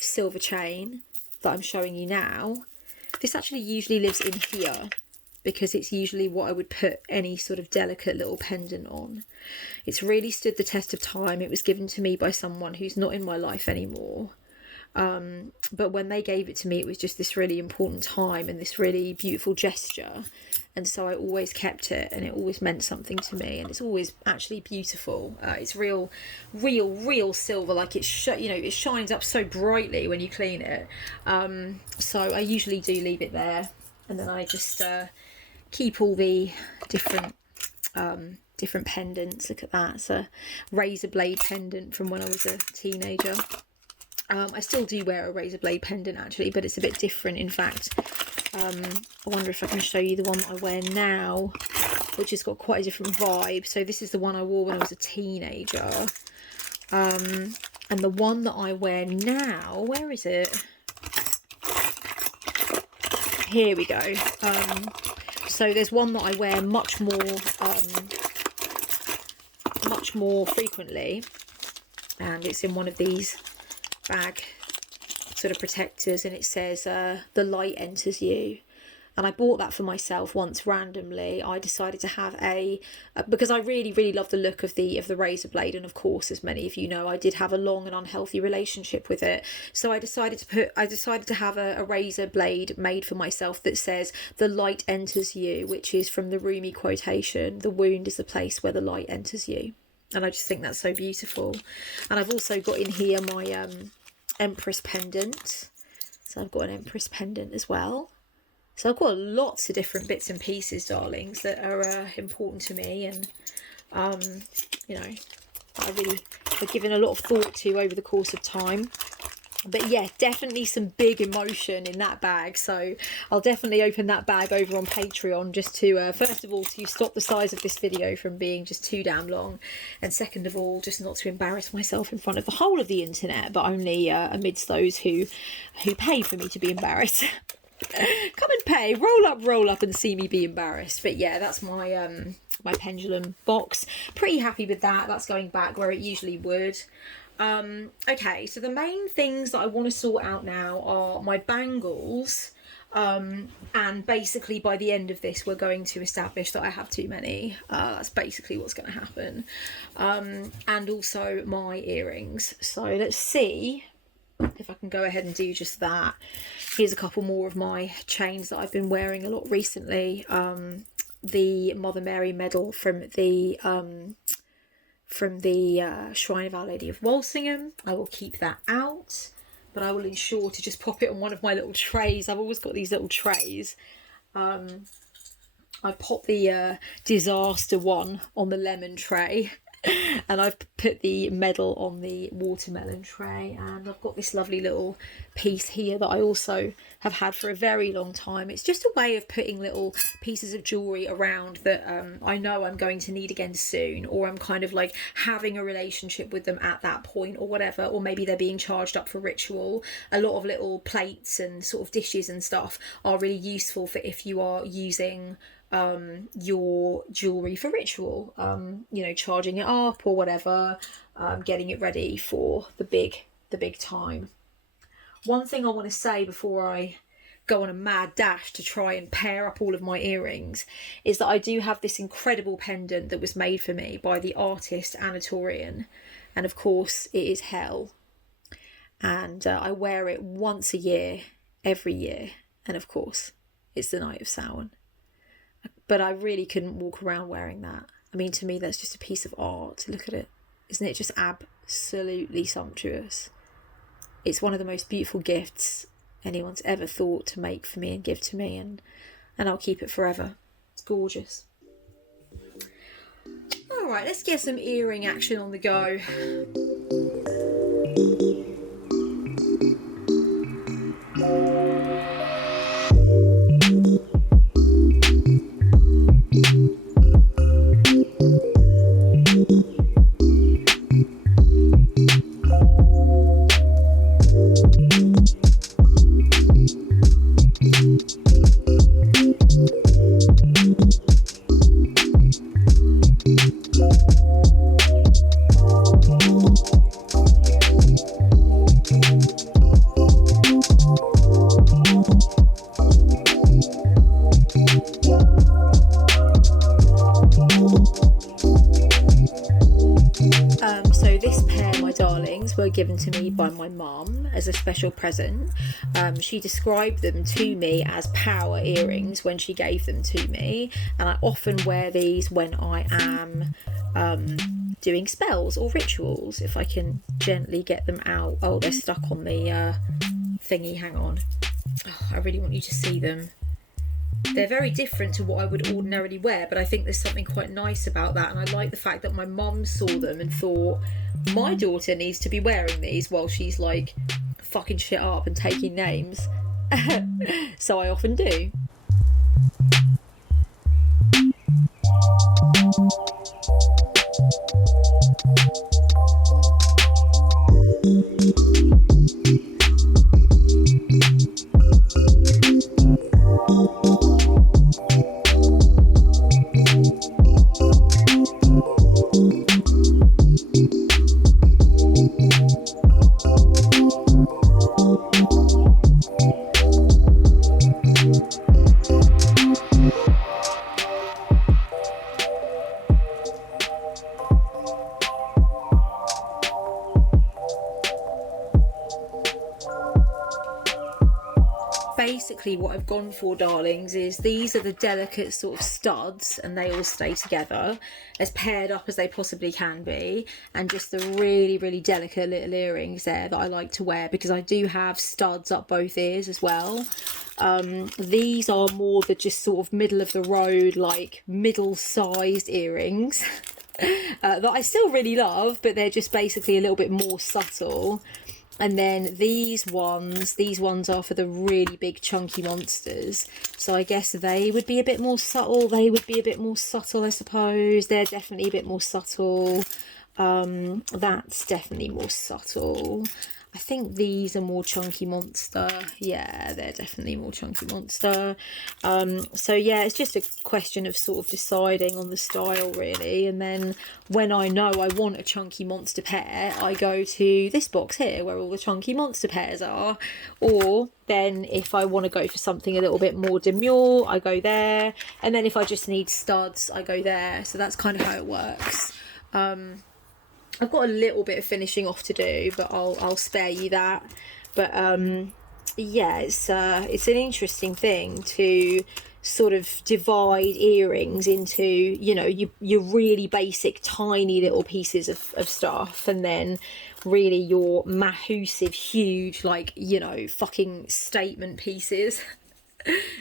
silver chain that I'm showing you now, this actually usually lives in here, because it's usually what I would put any sort of delicate little pendant on. It's really stood the test of time. It was given to me by someone who's not in my life anymore. But when they gave it to me, it was just this really important time and this really beautiful gesture, and so I always kept it, and it always meant something to me, and it's always actually beautiful. It's real silver, like it's you know, it shines up so brightly when you clean it. So I usually do leave it there, and then I just keep all the different pendants. Look at that, it's a razor blade pendant from when I was a teenager. I still do wear a razor blade pendant actually, but it's a bit different. In fact, I wonder if I can show you the one that I wear now, which has got quite a different vibe. So this is the one I wore when I was a teenager. And the one that I wear now, where is it? Here we go. So there's one that I wear much more frequently, and it's in one of these bag sort of protectors, and it says the light enters you. And I bought that for myself once randomly. I decided to have because I really love the look of the razor blade, and of course, as many of you know, I did have a long and unhealthy relationship with it. So I decided to have a razor blade made for myself that says the light enters you, which is from the Rumi quotation, the wound is the place where the light enters you. And I just think that's so beautiful. And I've also got in here my Empress pendant. So I've got an Empress pendant as well. So I've got lots of different bits and pieces, darlings, that are important to me, and you know, I really have given a lot of thought to over the course of time. But yeah, definitely some big emotion in that bag. So I'll definitely open that bag over on Patreon, just to, first of all, to stop the size of this video from being just too damn long. And second of all, just not to embarrass myself in front of the whole of the internet, but only amidst those who pay for me to be embarrassed. Come and pay, roll up and see me be embarrassed. But yeah, that's my my pendulum box. Pretty happy with that. That's going back where it usually would. Okay, so the main things that I want to sort out now are my bangles, and basically by the end of this we're going to establish that I have too many. That's basically what's going to happen. And also my earrings. So let's see if I can go ahead and do just that. Here's a couple more of my chains that I've been wearing a lot recently. The Mother Mary medal from the Shrine of Our Lady of Walsingham. I will keep that out, but I will ensure to just pop it on one of my little trays. I've always got these little trays. I popped the disaster one on the lemon tray, and I've put the medal on the watermelon tray, and I've got this lovely little piece here that I also have had for a very long time. It's just a way of putting little pieces of jewellery around that I know I'm going to need again soon, or I'm kind of like having a relationship with them at that point or whatever, or maybe they're being charged up for ritual. A lot of little plates and sort of dishes and stuff are really useful for if you are using your jewellery for ritual, you know, charging it up or whatever, getting it ready for the big time. One thing I want to say before I go on a mad dash to try and pair up all of my earrings is that I do have this incredible pendant that was made for me by the artist Ana Tourian, and of course it is hell, and I wear it once a year, every year, and of course it's the night of Samhain. But I really couldn't walk around wearing that. I mean, to me that's just a piece of art. Look at it. Isn't it just absolutely sumptuous? It's one of the most beautiful gifts anyone's ever thought to make for me and give to me, and I'll keep it forever. It's gorgeous. All right, let's get some earring action on the go. Given to me by my mum as a special present. She described them to me as power earrings when she gave them to me, and I often wear these when I am doing spells or rituals, if I can gently get them out. Oh, they're stuck on the thingy, hang on. Oh, I really want you to see them. They're very different to what I would ordinarily wear, but I think there's something quite nice about that, and I like the fact that my mum saw them and thought, my daughter needs to be wearing these while she's like fucking shit up and taking names. So I often do. Basically what I've gone for, darlings, is these are the delicate sort of studs, and they all stay together as paired up as they possibly can be, and just the really delicate little earrings there that I like to wear because I do have studs up both ears as well. These are more the just sort of middle of the road, like middle-sized earrings that I still really love, but they're just basically a little bit more subtle. And then these ones are for the really big chunky monsters. So I guess they would be a bit more subtle. They would be a bit more subtle, I suppose. They're definitely a bit more subtle. That's definitely more subtle. I think these are more chunky monster. Yeah, they're definitely more chunky monster. So yeah, it's just a question of sort of deciding on the style really. And then when I know I want a chunky monster pair, I go to this box here where all the chunky monster pairs are. Or then if I want to go for something a little bit more demure, I go there. And then if I just need studs, I go there. So that's kind of how it works. I've got a little bit of finishing off to do, but I'll spare you that. But yeah, it's an interesting thing to sort of divide earrings into, you know, your really basic tiny little pieces of stuff, and then really your massive huge, like, you know, fucking statement pieces.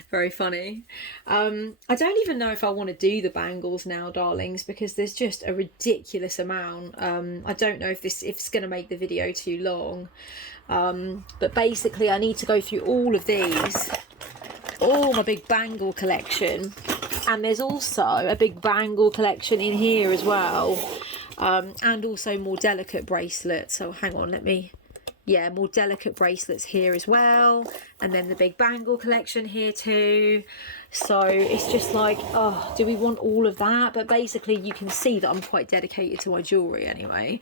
Very funny. I don't even know if I want to do the bangles now, darlings, because there's just a ridiculous amount. I don't know if it's going to make the video too long, but basically I need to go through all of these, all my big bangle collection, and there's also a big bangle collection in here as well, and also more delicate bracelets. So hang on, yeah, more delicate bracelets here as well, and then the big bangle collection here too. So it's just like, oh, do we want all of that? But basically you can see that I'm quite dedicated to my jewellery anyway,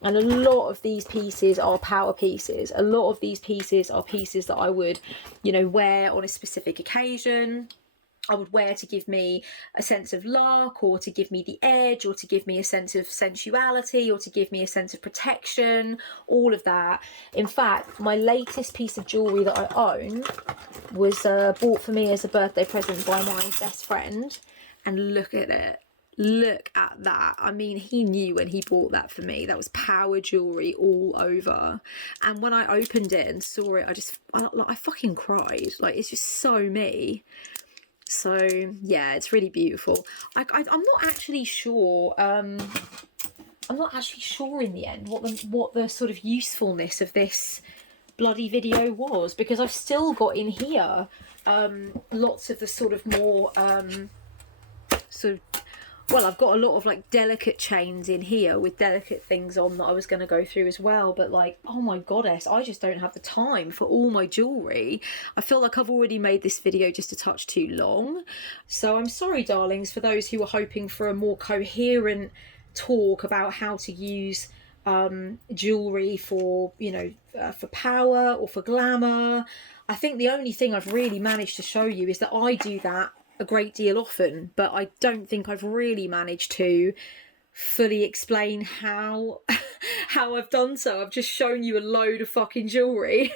and a lot of these pieces are power pieces. A lot of these pieces are pieces that I would, you know, wear on a specific occasion. I would wear to give me a sense of luck, or to give me the edge, or to give me a sense of sensuality, or to give me a sense of protection, all of that. In fact, my latest piece of jewellery that I own was bought for me as a birthday present by my best friend. And look at it. Look at that. I mean, he knew when he bought that for me. That was power jewellery all over. And when I opened it and saw it, I fucking cried. Like, it's just so me. So yeah, it's really beautiful. I'm not actually sure. I'm not actually sure in the end what the sort of usefulness of this bloody video was, because I've still got in here lots of the sort of more well, I've got a lot of like delicate chains in here with delicate things on that I was going to go through as well. But like, oh my goddess, I just don't have the time for all my jewellery. I feel like I've already made this video just a touch too long. So I'm sorry, darlings, for those who are hoping for a more coherent talk about how to use jewellery for, you know, for power or for glamour. I think the only thing I've really managed to show you is that I do that a great deal often, but I don't think I've really managed to fully explain how I've done so. I've just shown you a load of fucking jewellery.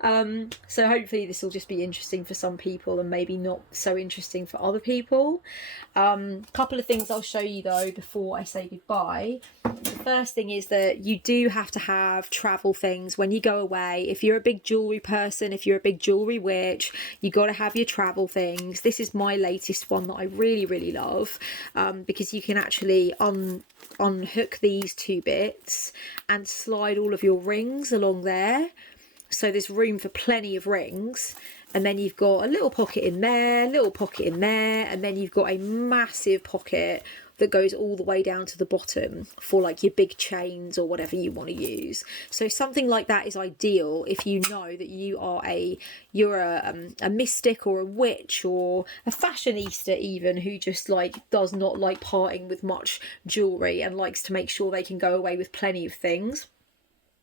So hopefully this will just be interesting for some people and maybe not so interesting for other people. Couple of things I'll show you though before I say goodbye. The first thing is that you do have to have travel things when you go away. If you're a big jewellery person, if you're a big jewellery witch, you got to have your travel things. This is my latest one that I really love, because you can actually unhook these two bits and slide all of your rings along there. So there's room for plenty of rings, and then you've got a little pocket in there, little pocket in there, and then you've got a massive pocket that goes all the way down to the bottom for like your big chains or whatever you want to use. So something like that is ideal if you know that you're a mystic or a witch or a fashionista even, who just like does not like parting with much jewellery and likes to make sure they can go away with plenty of things.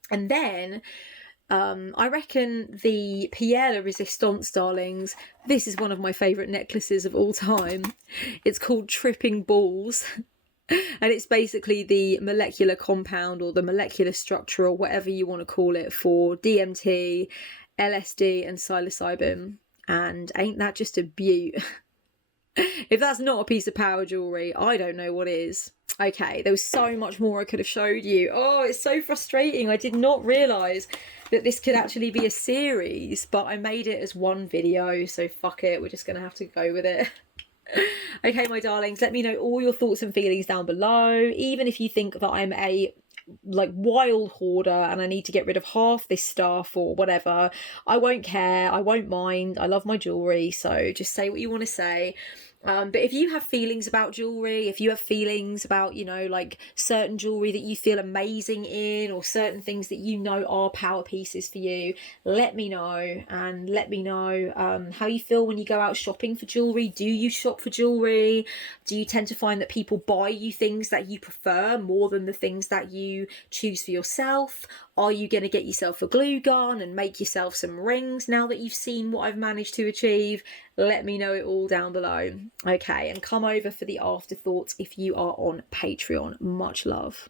And then I reckon the Pierre la Resistance, darlings, this is one of my favourite necklaces of all time. It's called Tripping Balls, and it's basically the molecular compound or the molecular structure or whatever you want to call it for DMT, LSD and psilocybin. And ain't that just a beaut? If that's not a piece of power jewellery, I don't know what is. Okay, there was so much more I could have showed you. Oh, it's so frustrating. I did not realise that this could actually be a series, but I made it as one video, so fuck it, we're just going to have to go with it. Okay, my darlings, let me know all your thoughts and feelings down below. Even if you think that I'm a like wild hoarder and I need to get rid of half this stuff or whatever, I won't care, I won't mind. I love my jewellery, so just say what you want to say. But if you have feelings about jewellery, if you have feelings about, you know, like certain jewellery that you feel amazing in, or certain things that you know are power pieces for you, let me know. And let me know how you feel when you go out shopping for jewellery. Do you shop for jewellery? Do you tend to find that people buy you things that you prefer more than the things that you choose for yourself? Are you going to get yourself a glue gun and make yourself some rings now that you've seen what I've managed to achieve? Let me know it all down below. Okay, and come over for the afterthoughts if you are on Patreon. Much love.